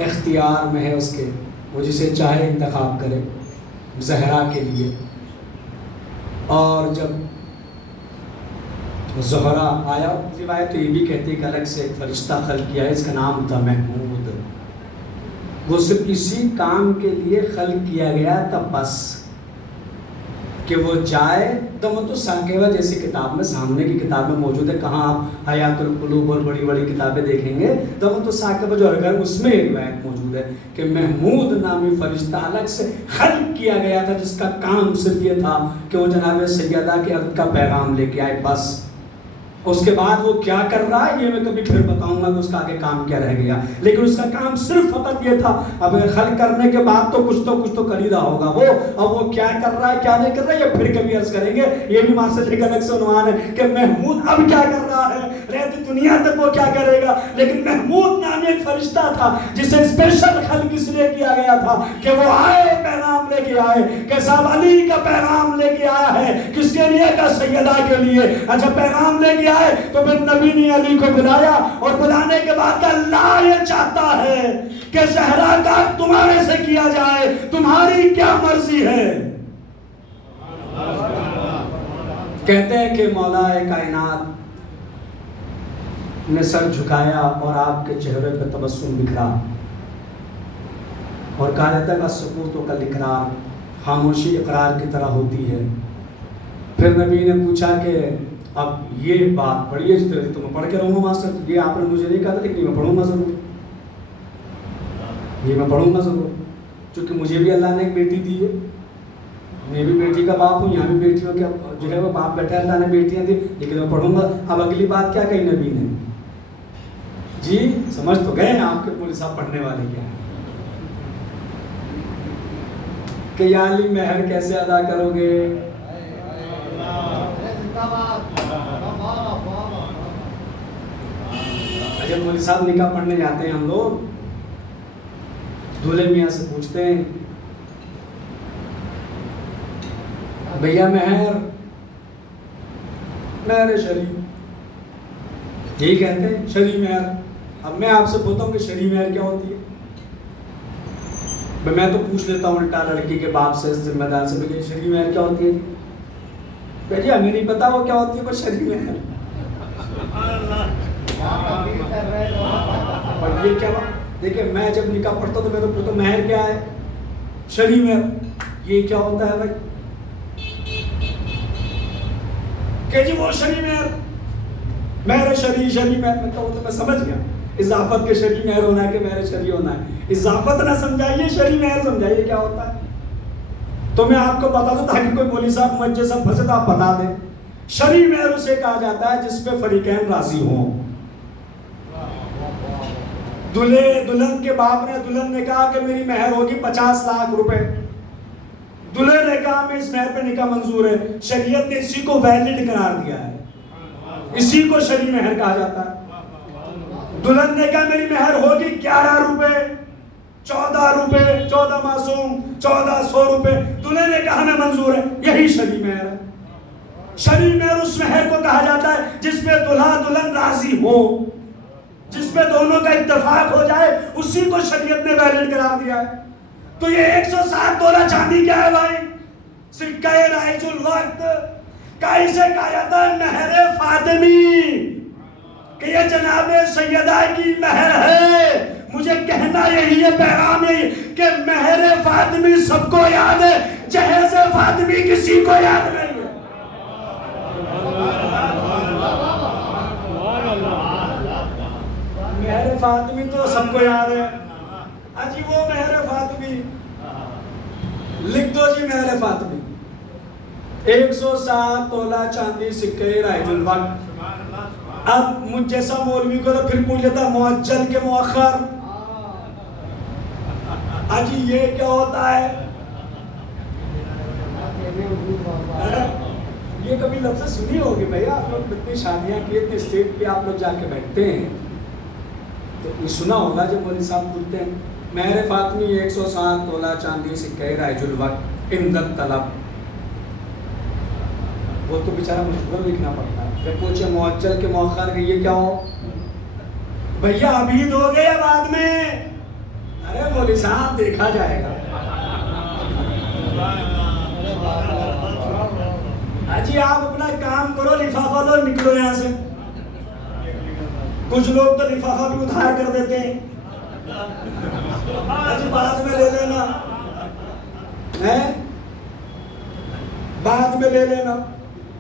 اختیار میں ہے اس کے, وہ جسے چاہے انتخاب کرے زہرا کے لیے. اور جب زہرا آیا, روایت تو یہ بھی کہتی ہے کہ الگ سے ایک فرشتہ خلق کیا ہے, اس کا نام تھا محمود. وہ صرف اسی کام کے لیے خلق کیا گیا تھا بس, کہ وہ جائے. دمت الثاقبہ جیسی کتاب میں, سامنے کی کتاب میں موجود ہے, کہاں آپ حیات القلوب اور بڑی بڑی کتابیں دیکھیں گے, دمت الثاقبہ جو اگر اس میں روایت موجود ہے کہ محمود نامی فرشتہ الگ سے خلق کیا گیا تھا, جس کا کام صرف یہ تھا کہ وہ جناب سیدہ کے عدد کا پیغام لے کے آئے بس. اس کے بعد وہ کیا کر رہا ہے یہ میں کبھی پھر بتاؤں گا کہ اس کا آگے کام کیا رہ گیا, لیکن اس کا کام صرف فقط یہ تھا. اب خلق کرنے کے بعد تو کچھ تو کر ہی رہا ہوگا وہ, اب وہ کیا کر رہا ہے کیا نہیں کر رہا ہے یہ پھر کبھی عرض کریں گے. یہ بھی ماسٹر ایک الگ سے عنوان ہے کہ محمود اب کیا کر رہا ہے, رہتی دنیا تک وہ کیا کرے گا. لیکن محمود نامی ایک فرشتہ تھا جسے اسپیشل خلق اس لیے کیا گیا تھا کہ وہ آئے پیغام لے کے آئے, کہ صاحب علی کا پیغام لے کے آیا ہے. کس کے لیے؟ کہ سیدہ کے لیے. اچھا پیغام لے کے آئے تو پھر نبی نے علی کو بلایا, اور بلانے کے بعد کہ اللہ یہ چاہتا ہے کہ زہرا کا تمہارے سے کیا جائے, تمہاری کیا مرضی ہے. کہتے ہیں کہ مولا کائنات نے سر جھکایا اور آپ کے چہرے پہ تبسم بکھرا, اور کہا جاتا ہے کہ سکوت و الاقرار, خاموشی اقرار کی طرح ہوتی ہے. پھر نبی نے پوچھا کہ اب یہ بات پڑھیے تو میں پڑھ کے رہوں گا ماسٹر, یہ آپ نے مجھے نہیں کہا تھا لیکن میں پڑھوں گا ضرور, یہ میں پڑھوں گا ضرور, چونکہ مجھے بھی اللہ نے ایک بیٹی دی ہے, میں بھی بیٹی کا باپ ہوں, یہاں بھی بیٹیوں کے جو ہے وہ باپ بیٹھا ہے, اللہ نے بیٹیاں دی, لیکن میں پڑھوں گا. اب اگلی بات کیا کہی نبی نے, جی سمجھ تو گئے ہیں آپ کے پولیس صاحب پڑھنے والے کیا ہیں, کہ یا علی مہر کیسے ادا کرو گے. جب مولوی صاحب نکاح پڑھنے جاتے ہیں ہم لوگ, دولہے میاں سے پوچھتے ہیں بھیا مہر شرعی, یہی کہتے ہیں شرعی مہر. اب میں آپ سے پوچھتا ہوں کہ شرعی مہر کیا ہوتی ہے. میں تو پوچھ لیتا ہوں الٹا لڑکی کے باپ سے, ذمہ دار سے, بھئی شرعی مہر کیا ہوتی ہے. جی ہمیں نہیں پتا وہ کیا ہوتی ہے, پر شرعی مہر. اور یہ کیا بات, دیکھیں میں جب نکاح پڑھتا تو میں تو پوچھتا مہر کیا ہے, شرعی مہر, یہ کیا ہوتا ہے بھائی, کہ جی وہ شرعی مہر, مہر شرعی مہر. میں کہوں تو میں سمجھ گیا اضافت کے شرعی مہر ہونا ہے کہ مہر شرعی ہونا ہے. اضافت نہ سمجھائیے, شرعی مہر سمجھائیے کیا ہوتا ہے. تو میں آپ کو بتا دوں تاکہ کوئی مولوی صاحب مجھے سب پھنسے تو آپ بتا دیں. شرعی مہر اسے کہا جاتا ہے جس پہ فریقین راضی ہوں. دلہن کے باپ نے, دلہن نے کہا کہ میری مہر ہوگی 50 لاکھ روپے. دلہن نے کہا میں اس مہر پہ نکاح منظور ہے. شریعت نے اسی کو ویلڈ قرار دیا ہے, اسی کو شرعی مہر کہا جاتا ہے. دلہن نے کہا میری مہر ہوگی 11 روپے, 14 روپے, 14 معصوم, 1400 روپے. دلہن نے کہا میں منظور ہے, یہی شرعی مہر ہے. شرعی مہر اس مہر کو کہا جاتا ہے جس پہ دلہا دلہن راضی ہو, جس پہ دونوں کا اتفاق ہو جائے, اسی کو شریعت نے ویلڈ قرار دیا ہے. تو یہ 107 تولہ چاندی کیا ہے بھائی, سکہ رائج الوقت کا اسے کہا جاتا ہے مہر فاطمی, کہ یہ جناب سیدہ کی مہر ہے. مجھے کہنا یہی ہے, پیغام یہی کہ مہر فاطمی سب کو یاد ہے, جہیز فاطمی کسی کو یاد نہیں ہے. مہر فاطمی تو سب کو یاد ہے. جی وہ مہر فاطمی لکھ دو جی, مہر فاطمی 107 تولہ چاندی سکہ رائج الوقت. اب مجھ جیسا مولوی کو تو پھر پوچھ لیتا معجل کے مؤخر، اجی یہ کیا ہوتا ہے؟ یہ کبھی لفظ سنی ہوگی بھیا؟ آپ لوگ اتنی شادیاں کی، اتنے اسٹیج پہ آپ لوگ جا کے بیٹھتے ہیں تو یہ سنا ہوگا جب مولوی صاحب بولتے ہیں مہر فاطمی 107 تولہ چاندی سکہ رائج الوقت امدت طلب، وہ تو بیچارہ مجبور لکھنا پڑتا ہے. پھر پوچھے معجل کے مؤخر کے یہ کیا ہو؟ بھیا ابھی دو گے یا بعد میں؟ ارے مولوی صاحب دیکھا جائے گا. جی آپ اپنا کام کرو، لفافہ لو، نکلو یہاں سے. کچھ لوگ تو لفافہ بھی ادھار کر دیتے ہیں، جی بعد میں لے لینا، بعد میں لے لینا.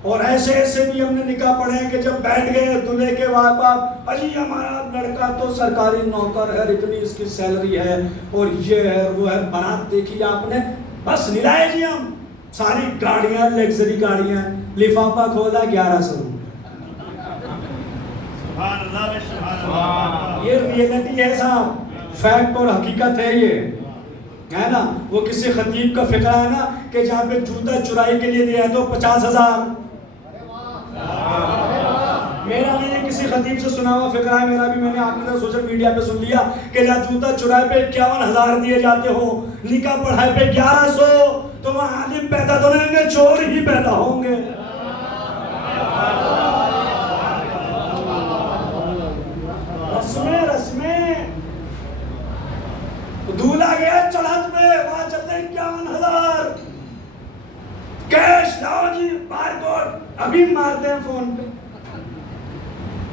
اور ایسے ایسے بھی ہم نے نکاح پڑھے کہ جب بیٹھ گئے دلہے کے باپ، اجی ہمارا لڑکا تو سرکاری نوکر ہے، اتنی اس کی سیلری ہے اور یہ ہے وہ ہے. بارات دیکھی آپ نے، بس نلائے جی ہم ساری گاڑیاں لیکزری گاڑیاں، لفافہ کھولا 1100. یہ ریئلٹی ہے صاحب، فیکٹ اور حقیقت ہے یہ، ہے نا. وہ کسی خطیب کا فقرہ ہے نا کہ جہاں پہ جوتا چرائی کے لیے دیا ہے تو 50,000. میرا نہیں، کسی خطیب سے سنا ہوا فقرہ ہے میرا بھی، میں نے آپ نے سوشل میڈیا پہ سن لیا کہ جہاں جوتا چرائی پہ 51,000 دیے جاتے ہو، نکاح پڑھائی پہ 1100، تو وہاں عالم پیدا تو نہیں ہوں گے، چور ہی پیدا ہوں گے. رسمیں دھولا گیا چڑھت پہ، وہاں چلتے ہیں 51,000 کیش لاؤ جی، بار کوڈ ابھی مارتے ہیں فون پہ.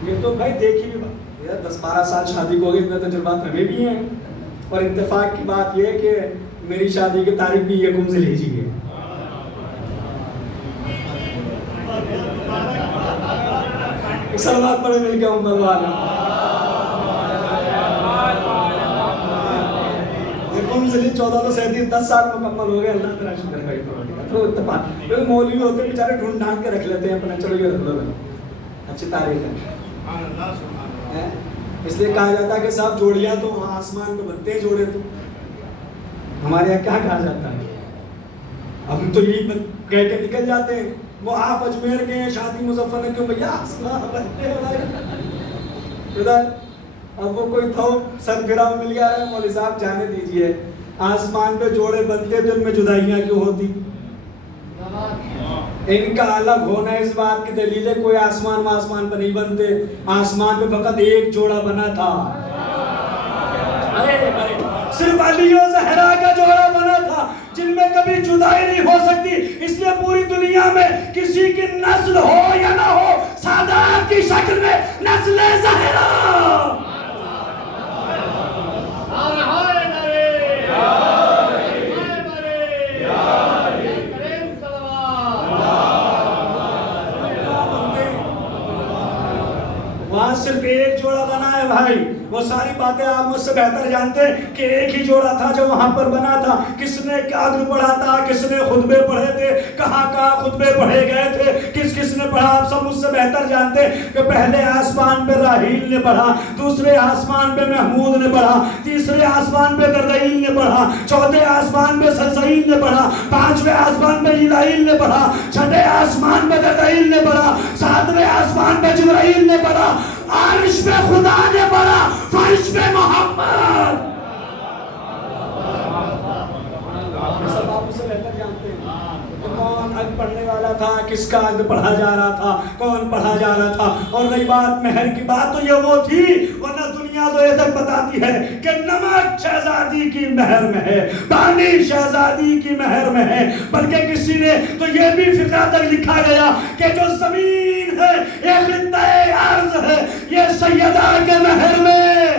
یہ تو بھائی دیکھی بھی بات، 10-12 سال شادی کو ہو گئی، اتنے تجربات ہمیں بھی ہیں. اور اتفاق کی بات یہ ہے کہ میری شادی کی تاریخ بھی یکم ذی الحجہ ہے. سلوات پڑھے مل کے عمر والا. یکم ذی الحجہ 1437، 10 سال مکمل ہو گئے. اللہ تعالیٰ شکر بھائی تو اتفاق. کیونکہ مولوی ہوتے ہیں بیچارے ڈھونڈ ڈھانڈ کے رکھ لیتے ہیں اپنا، چلو یہ رکھ لو اچھی تاریخ ہے. اس لیے کہا جاتا ہے کہ صاحب جوڑیاں تو وہاں آسمان پہ بنتے ہیں، جوڑے تو ہمارے یہاں کیا کہا جاتا ہے؟ ہم تو یہی کہہ کے نکل جاتے ہیں. وہ آپ اجمیر کے ہیں شادی مظفر نے کیوں بھیا آسمان بنتے ہیں ادھر. اب وہ کوئی تھو سر پھرا مل گیا ہے، مولوی صاحب جانے دیجئے. آسمان پہ جوڑے بنتے تو ان میں جدائیاں کیوں ہوتی؟ ان کا الگ ہونا اس بات کی دلیل ہے کوئی آسمان پہ نہیں بنتے. آسمان پہ فقط ایک جوڑا بنا تھا، صرف علی و زہرا کا جوڑا بنا تھا، جن میں کبھی جدائی نہیں ہو سکتی. اس لیے پوری دنیا میں کسی کی نسل ہو یا نہ ہو، سادات کی شکل میں نسل زہرا. وہاں صرف ایک جوڑا بنا ہے بھائی. وہ ساری باتیں آپ مجھ سے بہتر جانتے ہیں کہ ایک ہی جوڑا تھا جو وہاں پر بنا تھا. کس نے کیا پڑھا تھا، کس نے خطبے پڑھے تھے، کہاں کہاں خطبے پڑھے گئے تھے، کس نے پڑھا، آپ سب مجھ سے بہتر جانتے ہیں کہ پہلے آسمان پہ راہیل نے پڑھا، دوسرے آسمان پہ محمود نے پڑھا، تیسرے آسمان پہ گردائیل نے پڑھا، چوتھے آسمان پہ سلسعیل نے پڑھا، پانچویں آسمان پہ جبرائیل نے پڑھا، چھٹے آسمان پہ گردائیل نے پڑھا، ساتویں آسمان پہ جبرائیل نے پڑھا، عرش پہ خدا نے پڑھا، فرش پہ محمد. سب آپ اسے بہتر جانتے ہیں کون عد پڑھنے والا تھا، کس کا عد پڑھا جا رہا تھا، کون پڑھا جا رہا تھا. اور رہی بات مہر کی بات تو یہ وہ تھی، ورنہ دنیا تو یہ تک بتاتی ہے کہ نمک شہزادی کی مہر میں ہے، پانی شہزادی کی مہر میں ہے. بلکہ کسی نے تو یہ بھی فقہ تک لکھا گیا کہ جو زمین ہے یہ خطہ ارض ہے، یہ سیدہ کے مہر میں.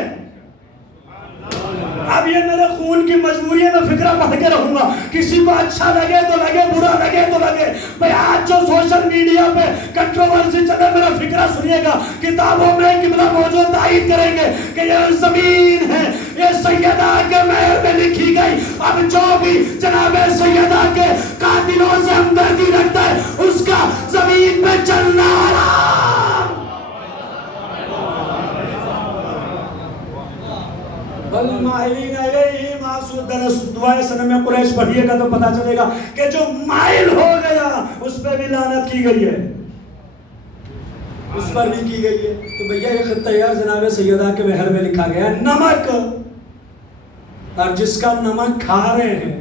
اب یہ میرے خون کی مجبوری ہے، میں فقرہ پڑھ کے رہوں گا، کسی کو اچھا لگے تو لگے، برا لگے تو لگے. بھئی آج جو سوشل میڈیا پہ کنٹروورسی چلے، میرا فقرہ سنیے گا، کتابوں میں قبلہ موجود تائید کریں گے کہ یہ زمین ہے، یہ سیدہ کے مہر میں لکھی گئی. اب جو بھی جناب سیدہ کے قاتلوں سے ہمدردی رکھتا ہے، اس کا زمین پہ چلنا حرام. والمائلین الیہ معصودن دعائے سنم قریش پڑھیے گا تو پتا چلے گا کہ جو مائل ہو گیا اس پہ بھی لعنت کی گئی ہے، اس پر بھی کی گئی ہے۔ تو بھیا یہ خطہ یار جناب سیدہ کے مہر میں لکھا گیا ہے نمک، اور جس کا نمک کھا رہے ہیں،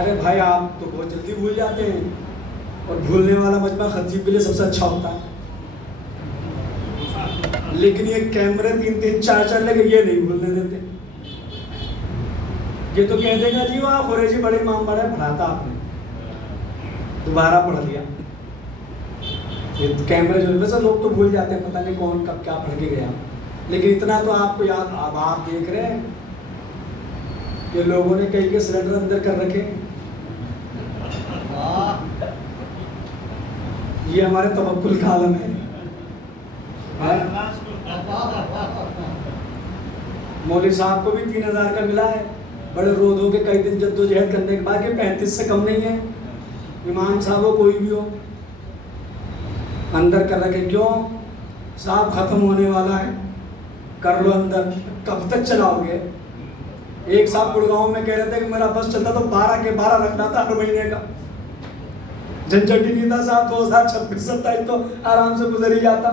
ارے بھائی آپ تو بہت جلدی بھول جاتے ہیں، اور بھولنے والا مجمع خطیب کے لیے سب سے اچھا ہوتا ہے، لیکن یہ کیمرے 3-3 4-4 لگے یہ نہیں بھولنے دیتے۔ یہ تو کہہ دے گا جی وہاں خریجی بڑے امام بڑے پڑھاتا آپ نے، دوبارہ پڑھ لیا۔ یہ کیمرے جو ویسے لوگ تو بھول جاتے ہیں، پتہ نہیں کون کب کیا پڑھ کے گیا، لیکن اتنا تو آپ کو یاد، اب آپ دیکھ رہے ہیں کہ لوگوں نے کئی کے سلنڈر اندر کر رکھے، یہ ہمارے توکل کا عالم ہے۔ مولوی صاحب کو بھی 3000 کا ملا ہے، بڑے رو دھو کے کئی دن جدوجہد کرنے کے بعد، یہ 35 سے کم نہیں ہے۔ امام صاحب ہو کوئی بھی ہو اندر کر رکھے، کیوں صاحب ختم ہونے والا ہے، کر لو اندر، کب تک چلاؤ گے؟ ایک صاحب گڑگاؤں میں کہہ رہے تھے کہ میرا بس چلتا تو 12 کے 12 رکھنا تھا ہر مہینے کا، جھنجھٹ ہی نہیں تھا صاحب، 2026-27 تو آرام سے گزر ہی جاتا،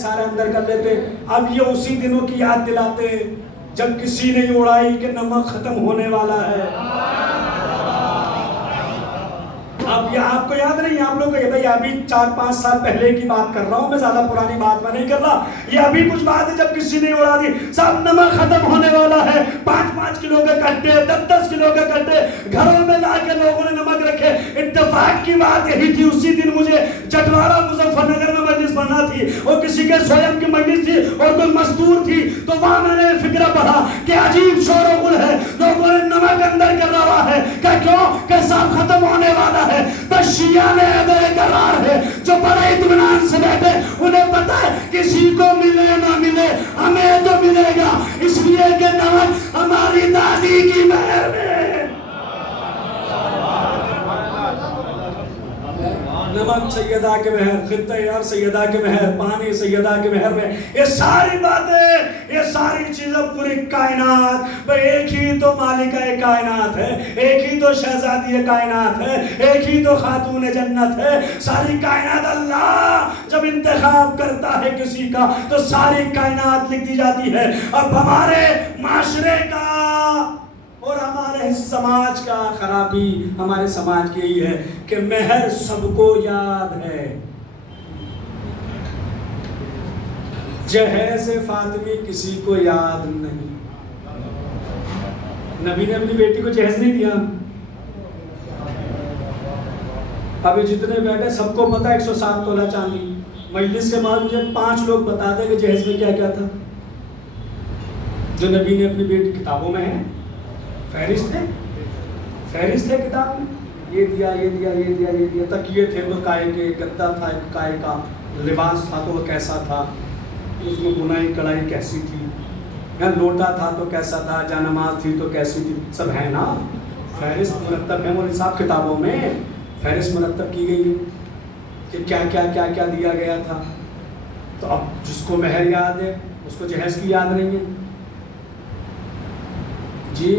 سارے اندر کر لیتے۔ اب یہ اسی دنوں کی یاد دلاتے جب کسی نے اڑائی کہ نمک ختم ہونے والا ہے۔ اب یہ آپ کو یاد نہیں، آپ لوگ کو یہ ابھی 4-5 سال پہلے کی بات کر رہا ہوں میں، زیادہ پرانی بات میں نہیں کر رہا، یہ ابھی کچھ بات ہے جب کسی نے اڑا دی صاحب نمک ختم ہونے والا ہے، 5-5 کلو کے کٹے، 10-10 کلو کے کٹے گھروں میں لا کے لوگوں نے نمک رکھے۔ اتفاق کی بات یہی تھی، اسی دن مجھے چٹوارا مظفر نگر میں مجلس پڑھنا تھی، اور کسی کے سویم کی مجلس تھی اور کوئی مستور تھی، تو وہاں میں نے فکرہ پڑھا کہ عجیب شور و غل ہے، لوگوں نے نمک اندر کر رہا ہے، کہ کیوں کہ صاحب ختم ہونے والا ہے۔ بس شیعہ نے بے قرار ہے جو بڑے اطمینان سے بیٹھے، انہیں پتا ہے کسی کو ملے نہ ملے ہمیں تو ملے گا، اس لیے کہ نمک ہماری دادی کی مہر میں، نمک سیدہ کے مہر، خطہ یار سیدہ کے مہر، پانی سیدہ کے مہر میں، یہ ساری باتیں، یہ ساری چیزیں، پوری کائنات، ایک ہی تو مالکہ کائنات ہے، ایک ہی تو شہزادی کائنات ہے، ایک ہی تو خاتون جنت ہے، ساری کائنات اللہ جب انتخاب کرتا ہے کسی کا تو ساری کائنات لکھ دی جاتی ہے۔ اب ہمارے معاشرے کا اور ہمارے سماج کا خرابی، ہمارے سماج کی یہی ہے کہ مہر سب کو یاد ہے، جہیز فاطمی کسی کو یاد نہیں۔ نبی نے اپنی بیٹی کو جہیز نہیں دیا، ابھی جتنے بیٹھے سب کو پتا 107 تولہ چاندی، مجلس کے بعد مجھے 5 لوگ بتا دیں کہ جہیز میں کیا کیا تھا جو نبی نے اپنی بیٹی کتابوں میں ہے، فہرست ہے کتاب میں، یہ دیا یہ دیا یہ دیا یہ دیا، تکیے تھے تو کائے کے، گدا تھا کائے کا، لباس تھا تو وہ کیسا تھا، اس میں بنائی کڑھائی کیسی تھی، یا لوٹا تھا تو کیسا تھا، جانماز تھی تو کیسی تھی، سب ہے نا، فہرست مرتب ہے مولوی صاحب کتابوں میں، فہرست مرتب کی گئی ہے کہ کیا کیا کیا کیا دیا گیا تھا۔ تو اب جس کو مہر یاد ہے اس کو جہیز کی یاد نہیں ہے جی،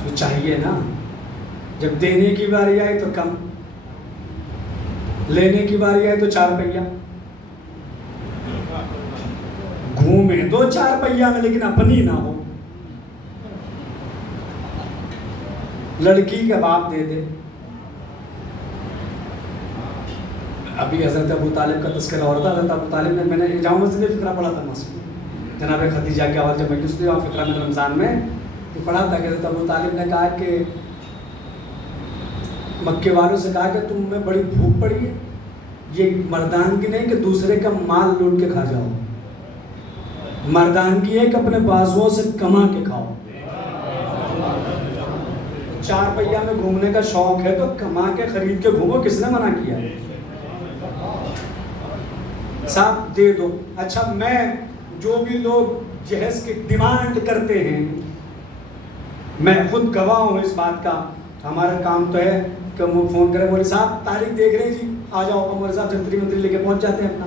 تو چاہیے نا، جب دینے کی باری آئی تو کم، لینے کی باری آئی تو 4 پہیا، گھومے تو 4 پہیا میں لیکن اپنی نہ ہو، لڑکی کا باپ دے دے۔ ابھی حضرت ابو طالب کا تذکرہ ہو رہا تھا، حضرت ابو طالب نے، میں نے جامع مسجد میں فقرہ پڑھا تھا مسجد جناب خدیجہ کے حوالے سے مجلس میں، فقرہ میں رمضان میں پڑھا تھا کہ حضرت ابو طالب نے کہا کہ مکے والوں سے کہا کہ تم میں بڑی بھوک پڑی ہے، یہ مردان کی نہیں کہ دوسرے کا مال لوٹ کے کھا جاؤ، مردان کی ہے کہ اپنے بازوؤں سے کما کے کھاؤ۔ 4 پہیا میں گھومنے کا شوق ہے تو کما کے خرید کے گھومو، کس نے منع کیا ہے؟ صاحب دے دو۔ اچھا، میں جو بھی لوگ جہیز کی ڈیمانڈ کرتے ہیں، میں خود گواہ ہوں اس بات کا، ہمارا کام تو ہے کہ وہ فون کرے، مولوی صاحب تاریخ دیکھ رہے ہیں جی، آ جاؤ، مولوی صاحب جنتری منتری لے کے پہنچ جاتے ہیں اپنا،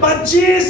25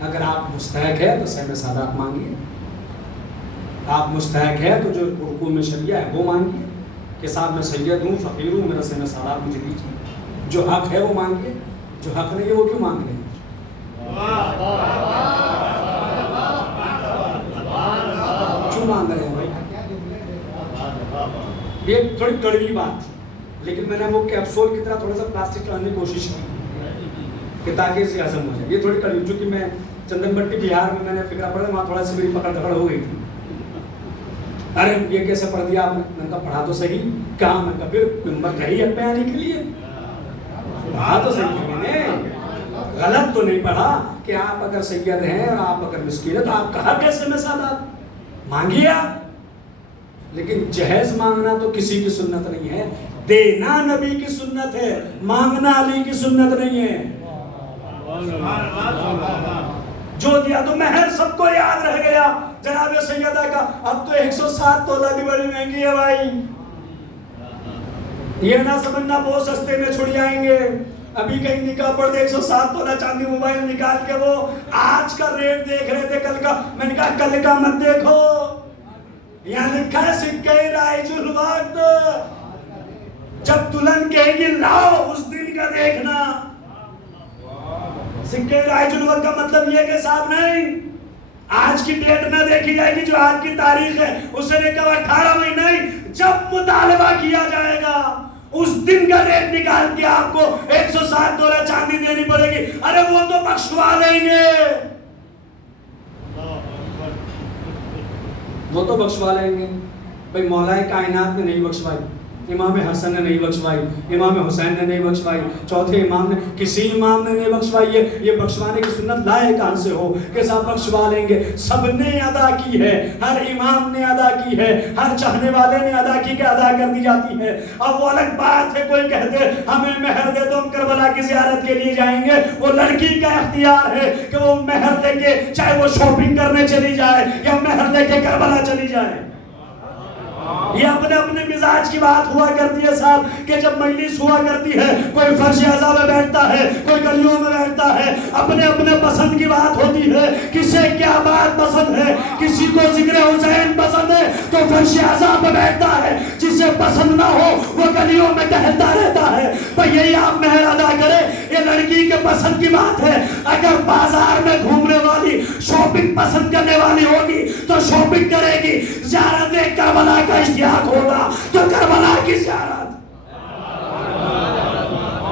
اگر آپ مستحق ہے تو سہم سادات مانگیے، آپ مستحق ہے تو جو رکوع میں شریعہ ہے وہ مانگیے کہ صاحب میں سید ہوں، فقیر ہوں، میرا سہم سادات مجھے دیجیے، جو حق ہے وہ مانگیے، جو حق نہیں ہے وہ کیوں مانگ رہے ہیں؟ کیوں مانگ رہے ہیں بھائی؟ یہ تھوڑی کڑوی بات تھی، لیکن میں نے وہ کیپسول کی طرح تھوڑا سا پلاسٹک لانے کی کوشش کی کہ تاکہ اسے ہضم ہو جائے. یہ تھوڑی کڑوی، چونکہ میں چندن بٹی بہار میں نے فکرہ پڑھا، وہاں تھوڑا سی میری پکڑ دکڑ ہو گئی تھی. ارے یہ کیسے پڑھ دیا آپ نے؟ میں نے کہا پڑھا تو صحیح. کہاں؟ میں نے کہا پھر نمبر کہی ہے پہ آنے کے لیے. پڑھا تو صحیح ہے، میں نے غلط تو نہیں پڑھا کہ آپ اگر سید ہیں اور آپ اگر مسکین ہیں تو آپ کہا کیسے میں سادات مانگیے آپ. لیکن جہیز مانگنا تو کسی کی سنت نہیں ہے، دینا نبی کی سنت ہے، مانگنا علی کی سنت نہیں ہے. جو دیا تو مہر سب کو یاد رہ گیا جناب سیدہ کا. اب تو 107 تولہ بھی بڑی مہنگی ہے بھائی. یہ نہ سمجھنا بہت سستے میں چھڑ جائیں گے. ابھی کہیں نکاح پڑ دے 107 تولہ چاندی موبائل نکال کے وہ آج کا ریٹ دیکھ رہے تھے، کل کا. میں نے کہا کل کا مت دیکھو، یہاں لکھا ہے سکہ رائج الوقت. جب دلہن کہے گی لاؤ اس دن کا دیکھنا. سکے رائج الوقت کا مطلب یہ کہ صاحب نہیں آج کی ڈیٹ نہ دیکھی جائے گی جو آج کی تاریخ ہے اسے لے کر 18 مہینے نہیں، جب مطالبہ کیا جائے گا اس دن کا ریٹ نکال کے آپ کو 107 تولہ چاندی دینی پڑے گی. ارے وہ تو بخشوا لیں گے، وہ تو بخشوا لیں گے. بھئی مولا کائنات نے نہیں بخشوائی، امام حسن نے نہیں بخشوائی، امام حسین نے نہیں بخشوائی، چوتھے امام نے، کسی امام نے نہیں بخشوائی. یہ بخشوانے کی سنت لائے کہاں سے ہو کہ صاحب بخشوا لیں گے؟ سب نے ادا کی ہے، ہر امام نے ادا کی ہے، ہر چاہنے والے نے ادا کی کہ ادا کر دی جاتی ہے. اب وہ الگ بات ہے کوئی کہتے ہمیں مہر دے دو ہم کربلا کی زیارت کے لیے جائیں گے. وہ لڑکی کا اختیار ہے کہ وہ مہر لے کے چاہے وہ شاپنگ کرنے چلی جائے یا مہر لے کے کربلا چلی جائے. یہ اپنے اپنے مزاج کی بات ہوا کرتی ہے صاحب کہ جب مجلس ہوا کرتی ہے کوئی فرش اعضاء میں بیٹھتا ہے، کوئی گلیوں میں بیٹھتا ہے، اپنے اپنے پسند کی بات ہوتی ہے. کسے کیا بات پسند ہے؟ کسی کو ذکر حسین پسند ہے تو فرش اعضاء میں بیٹھتا ہے، جسے پسند نہ ہو وہ گلیوں میں ٹہلتا رہتا ہے. تو یہی آپ مہر ادا کرے، یہ لڑکی کے پسند کی بات ہے. اگر بازار میں گھومنے والی شاپنگ پسند کرنے والی ہوگی تو شاپنگ کرے گی. زیارت کربلا کا اشتیاق ہوگا تو کربلا کی زیارت.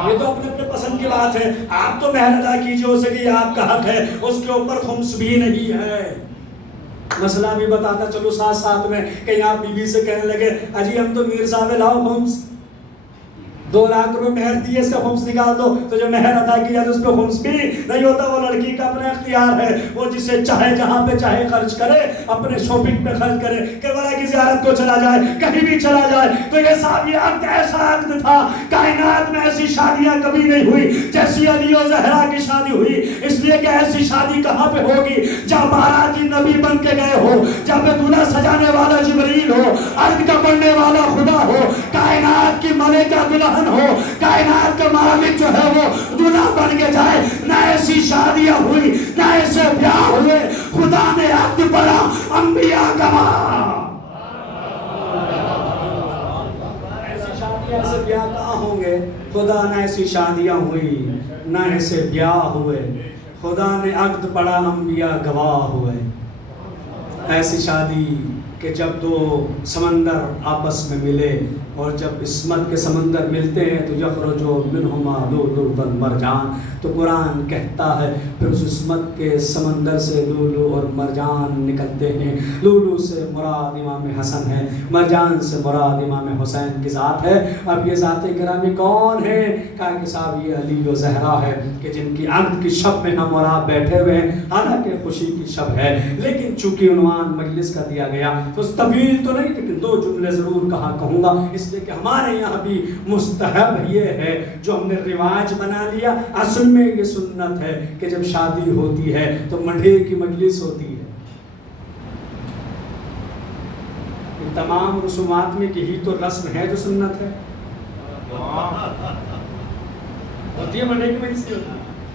یہ تو اپنے اپنے پسند کی بات ہے. آپ تو مہر ادا کیجئے، اسے کہ یہ آپ کا حق ہے، اس کے اوپر خمس بھی نہیں ہے. مسئلہ بھی بتاتا چلو ساتھ ساتھ میں. کہیں آپ بی بی سے کہنے لگے اجی ہم تو میر صاحب لاؤ خمس، 2 لاکھ روپے مہر دیے اس کا خمس نکال دو. تو جو مہر ادا کیا تو اس پہ خمس بھی نہیں ہوتا. وہ لڑکی کا اپنا اختیار ہے، وہ جسے چاہے جہاں پہ چاہے خرچ کرے، اپنے شاپنگ پہ خرچ کرے، کربلا کی زیارت کو چلا جائے، کہیں بھی چلا جائے. تو یہ صاحب یہ عقد ایسا عقد تھا، کائنات میں ایسی شادیاں کبھی نہیں ہوئی جیسی علی و زہرا کی شادی ہوئی. اس لیے کہ ایسی شادی کہاں پہ ہوگی؟ جب باراتی نبی بن کے گئے ہو، جب دلہا سجانے والا جبریل ہو، عرض کا پڑھنے والا خدا ہو، کائنات کی ملکہ دلہن ہو، کائنات کا مالک جو ہے وہ دلہا بن کے جائے. نہ ایسی شادیاں ہوئی، نہ ایسے بیاہ ہوئے. خدا نے عقد پڑھا، انبیاء گواہ. ایسی شادیاں ایسے بیاہ کہاں ہوں گے؟ خدا نہ ایسی شادیاں ہوئی نہ ایسے بیاہ ہوئے. خدا نے عقد پڑھا، انبیاء گواہ ہوئے. ایسی شادی کہ جب 2 سمندر آپس میں ملے اور جب عصمت کے سمندر ملتے ہیں تو یخرجو منہما لؤلؤ والمرجان. تو قرآن کہتا ہے پھر اس عصمت کے سمندر سے لؤلؤ اور مرجان نکلتے ہیں. لؤلؤ سے مراد امام حسن ہے، مرجان سے مراد امام حسین کی ذات ہے. اب یہ ذات گرامی کون ہے؟ کہا کہ صاحب یہ علی و زہرا ہے کہ جن کی عقد کی شب میں ہم اور آپ بیٹھے ہوئے ہیں. حالانکہ خوشی کی شب ہے، لیکن چونکہ عنوان مجلس کا دیا گیا تو طویل تو نہیں، لیکن 2 جملے ضرور کہوں گا. اس لیے کہ ہمارے یہاں بھی مستحب یہ ہے جو ہم نے رواج بنا لیا. اصل میں یہ سنت ہے کہ جب شادی ہوتی ہے تو مڈھے کی مجلس ہوتی ہے. تمام رسومات میں یہی تو رسم ہے جو سنت ہے. ہوتی ہے مڈھے کی مجلس.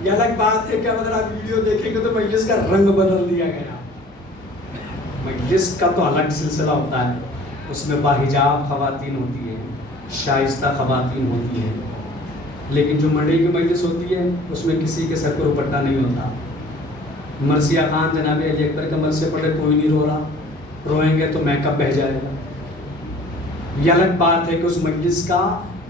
یہ الگ بات ہے کہ اگر آپ ویڈیو دیکھیں گے تو مجلس کا رنگ بدل دیا گیا. مجلس کا تو الگ سلسلہ ہوتا ہے, اس میں باحجاب خواتین ہوتی ہیں, شائستہ خواتین ہوتی ہیں, لیکن جو منڈی کی مجلس ہوتی ہے اس میں کسی کے سر پر دوپٹہ نہیں ہوتا. مرثیہ خان جناب علی اکبر کا مرثیہ پڑھے کوئی نہیں رو رہا, روئیں گے تو میک اپ بہہ جائے گا. یہ الگ بات ہے کہ اس مجلس کا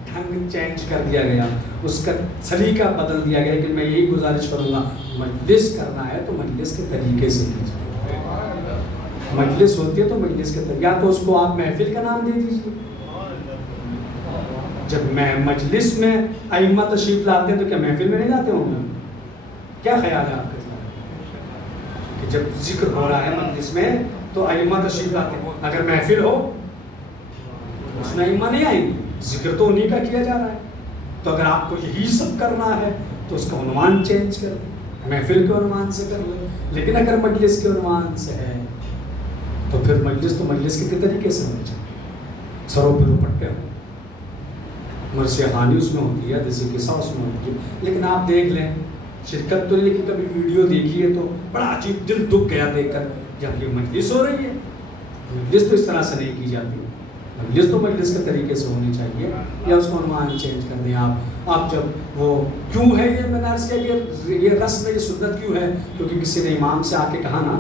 ڈھنگ چینج کر دیا گیا, اس کا سلیقہ بدل دیا گیا. کہ میں یہی گزارش کروں گا, مجلس کرنا ہے تو مجلس کے طریقے سے کیجیے. مجلس ہوتی ہے تو مجلس کے طریقے, یا تو اس کو آپ محفل کا نام دے دیجیے. جب میں مجلس میں ائمہ تشریف لاتے ہیں تو کیا محفل میں نہیں لاتے ہوں گے؟ کیا خیال ہے آپ کا کہ جب ذکر ہو رہا ہے مجلس میں تو ائمہ تشریف لاتے ہیں؟ اگر محفل ہو اس میں ائمہ نہیں آئیں گے, ذکر تو انہی کا کیا جا رہا ہے. تو اگر آپ کو یہی سب کرنا ہے تو اس کا عنوان چینج کر لیں, محفل کے عنوان سے کر لیں. لیکن اگر مجلس کے عنوان سے ہے تو پھر مجلس تو مجلس کے طریقے سے ہونا چاہیے. سروں پہ دوپٹے ہو, مرثیہ خوانی اس میں ہوتی ہے, جیسے قصہ اس میں ہوتی ہے. لیکن آپ دیکھ لیں, شرکت تو نہیں لیکن کبھی ویڈیو دیکھی ہے تو بڑا عجیب دل دکھ گیا دیکھ کر. جب یہ مجلس ہو رہی ہے, مجلس تو اس طرح سے نہیں کی جاتی. مجلس تو مجلس کے طریقے سے ہونی چاہیے, یا اس کو عنوان چینج کر دیں آپ جب وہ کیوں ہے یہ میں نے عرض کیا کہ یہ رسم یہ سنت کیوں ہے, کیونکہ کسی نے امام سے آ کے کہا نا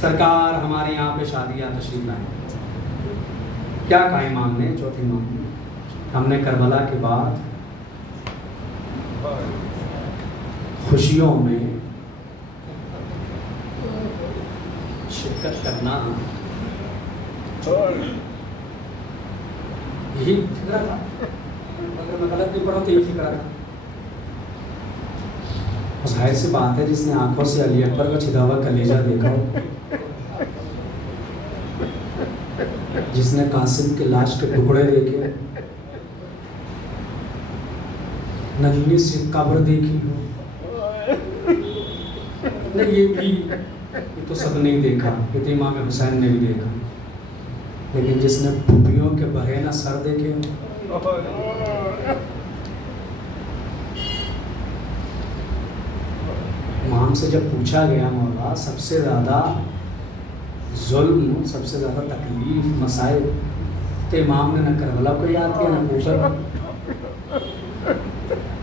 سرکار ہمارے یہاں پہ شادیاں تشریف لائیں. کیا کہا امام نے, چوتھے امام نے, ہم نے کربلا کے بعد خوشیوں میں شرکت کرنا یہی فکرہ تھا. اگر میں غلط نہیں پڑھا تو یہی فکرہ تھا. ظاہر سی بات ہے جس نے آنکھوں سے علی اکبر کا چھدا ہوا کلیجہ دیکھا ہو, جس نے قاسم کے لاش کے ٹکڑے دیکھے, ننھی سی قبر دیکھی ہو, نہیں یہ تو سب نہیں دیکھا, یہ تو امام حسین نے بھی دیکھا. لیکن جس نے پھپھیوں کے بہرے نہ سر دیکھے ہو, امام سے جب پوچھا گیا مولا سب سے زیادہ ظلم, سب سے زیادہ تکلیف, مسائل, تو امام نے نہ کربلا کو یاد کیا نہ کوفہ.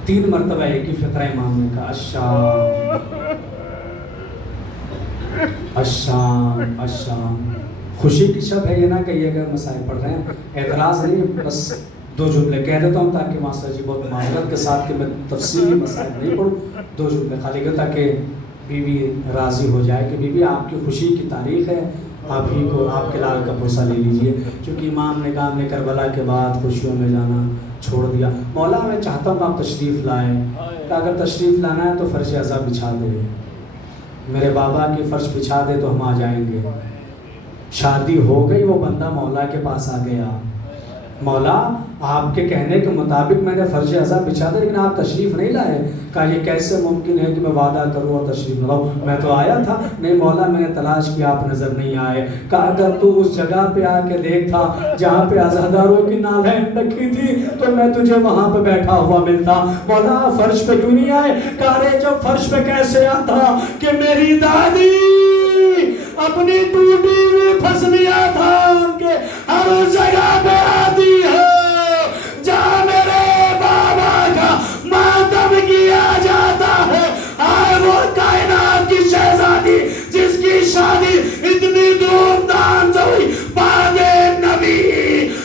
3 مرتبہ ایک ہی فقرہ امام نے کہا, الشام الشام. خوشی کی شب ہے, یہ نہ کہیے کہ مسائل پڑھ رہے ہیں, اعتراض نہیں, بس 2 جملے کہہ دیتا ہوں تاکہ ماسٹر جی بہت معذرت کے ساتھ کہ میں تفصیلی مسائل نہیں پڑھوں. 2 جملے خالی کہ تاکہ بیوی راضی ہو جائے کہ بیوی آپ کی خوشی کی تاریخ ہے, آپ ہی کو آپ کے لال کا بوسہ لے لیجئے. چونکہ امام نے کہا ہم نے کربلا کے بعد خوشیوں میں جانا چھوڑ دیا. مولا میں چاہتا ہوں آپ تشریف لائیں, کہ اگر تشریف لانا ہے تو فرش عزا بچھا دے, میرے بابا کی فرش بچھا دے تو ہم آ جائیں گے. شادی ہو گئی, وہ بندہ مولا کے پاس آ گیا, مولا آپ کے کہنے کے مطابق میں نے فرش عزا بچھا دیا لیکن آپ تشریف نہیں لائے. کہا یہ کیسے ممکن ہے کہ میں وعدہ کروں اور تشریف نہ لاؤں, میں تو آیا تھا. نہیں مولا میں نے تلاش کیا, آپ نظر نہیں آئے. کہا اگر تو اس جگہ پہ آ کے دیکھتا جہاں پہ عزاداروں کی نالین رکھی تھی تو میں تجھے وہاں پہ بیٹھا ہوا ملتا. مولا فرش پہ کیوں نہیں آئے؟ کہا رے جب فرش پہ کیسے آتا کہ میری دادی اپنی ٹوٹی ہوئی پھسلیاں تھام کے ہر جگہ پہ آتی ہے جہاں میرے بابا کا ماتم کیا جاتا ہے. آئے وہ کائنات کی شہزادی جس کی شادی اتنی دھوم دھام سے ہوئی بعد نبی,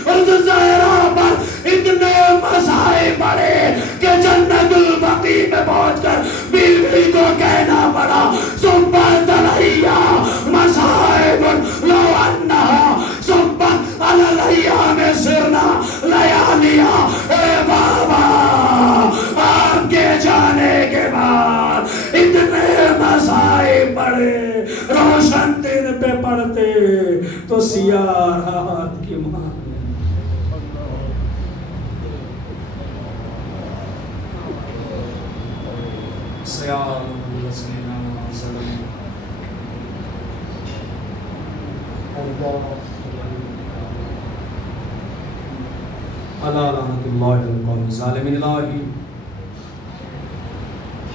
اس زہرا پر اتنے مسائل پڑے کہ جنت البقیع میں پہنچ کر بیوی کو کہنا پڑا سبحان اللہ مصائب لو انہا سبحان اللہ میں سرنا لیالیا. اے بابا آپ کے جانے کے بعد اتنے مسائب پڑے, روشن دن پہ پڑتے تو سیاہ رات کی ماں اللہ لعنت اللہ علی القوم الظالمین. الہی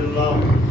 Allah